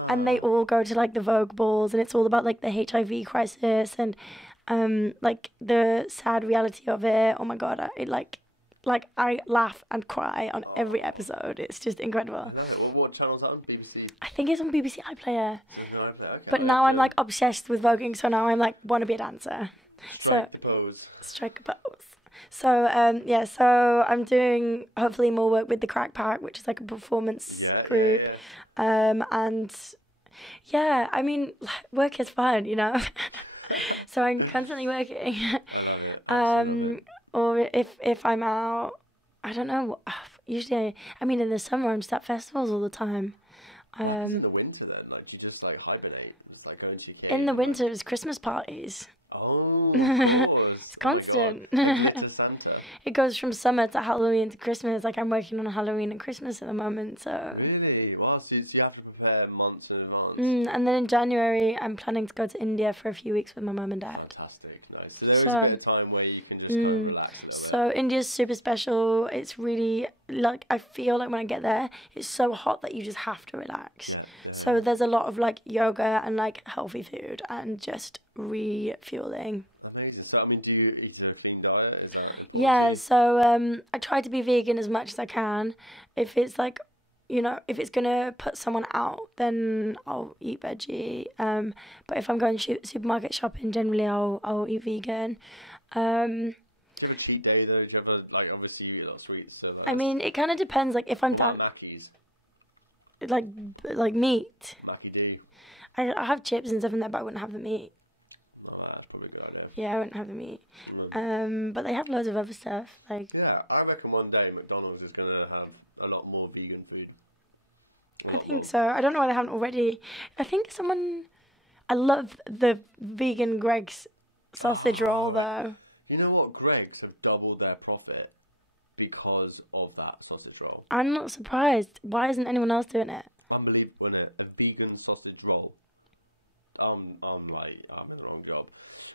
And they all go to like the Vogue balls, and it's all about like the HIV crisis and like the sad reality of it. Oh my god, I laugh and cry on every episode. It's just incredible. What channel is that on? BBC? I think it's on BBC iPlayer. Okay, but now I'm like obsessed with voguing, so now I'm like want to be a dancer. Strike a pose. So so I'm doing hopefully more work with the Crack Pack, which is like a performance group. And yeah, I mean, work is fun, you know. So I'm constantly working. Or if I'm out, I don't know. Usually, I mean, in the summer, I'm just at festivals all the time. In the winter, then, like, do you just like hibernate? Just like going to your cave? In the winter, it's Christmas parties. Oh, of course. It's constant. It's Santa. It goes from summer to Halloween to Christmas. Like, I'm working on Halloween and Christmas at the moment, so. Really? Wow, so you have to prepare months in advance. And then in January, I'm planning to go to India for a few weeks with my mum and dad. Fantastic. Nice. So there is a bit of time where you can just kind of relax a little So India's super special. It's really, like, I feel like when I get there, it's so hot that you just have to relax. Yeah. So there's a lot of like yoga and like healthy food and just refueling. Amazing. So I mean, do you eat a clean diet? Is that Yeah. So I try to be vegan as much as I can. If it's like, you know, if it's gonna put someone out, then I'll eat veggie. But if I'm going supermarket shopping, generally I'll eat vegan. Do you have a cheat day though? Do you ever, like, obviously you eat a lot of sweets? So like, I mean, it kind of depends. Like if I'm down. Mackies. Like meat. Mackie D. I have chips and stuff in there, but I wouldn't have the meat. No, that's probably a good idea. Yeah, I wouldn't have the meat. But they have loads of other stuff. Like. Yeah, I reckon one day McDonald's is gonna have a lot more vegan food. I think so. I don't know why they haven't already. I think I love the vegan Greg's sausage roll though. You know what? Greg's have doubled their profit because of that sausage roll. I'm not surprised. Why isn't anyone else doing it? Unbelievable, isn't it? A vegan sausage roll. I'm in the wrong job.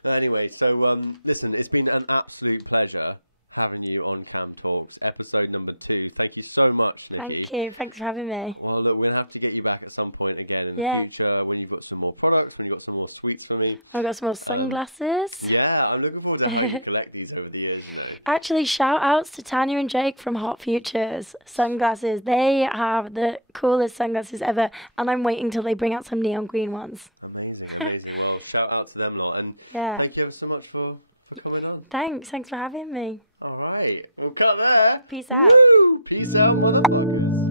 But anyway, so listen, it's been an absolute pleasure having you on CamTalks, episode number 2. Thank you so much, Nikki. Thank you. Thanks for having me. Well, look, we'll have to get you back at some point again in the future when you've got some more products, when you've got some more sweets for me. I've got some more sunglasses. Yeah, I'm looking forward to having you collect these over the years. You know. Actually, shout outs to Tanya and Jake from Hot Futures Sunglasses. They have the coolest sunglasses ever, and I'm waiting till they bring out some neon green ones. Amazing. Well, shout out to them lot, and thank you ever so much for coming on. Thanks for having me. Alright, we'll cut there. Peace out. Woo! Peace out, motherfuckers.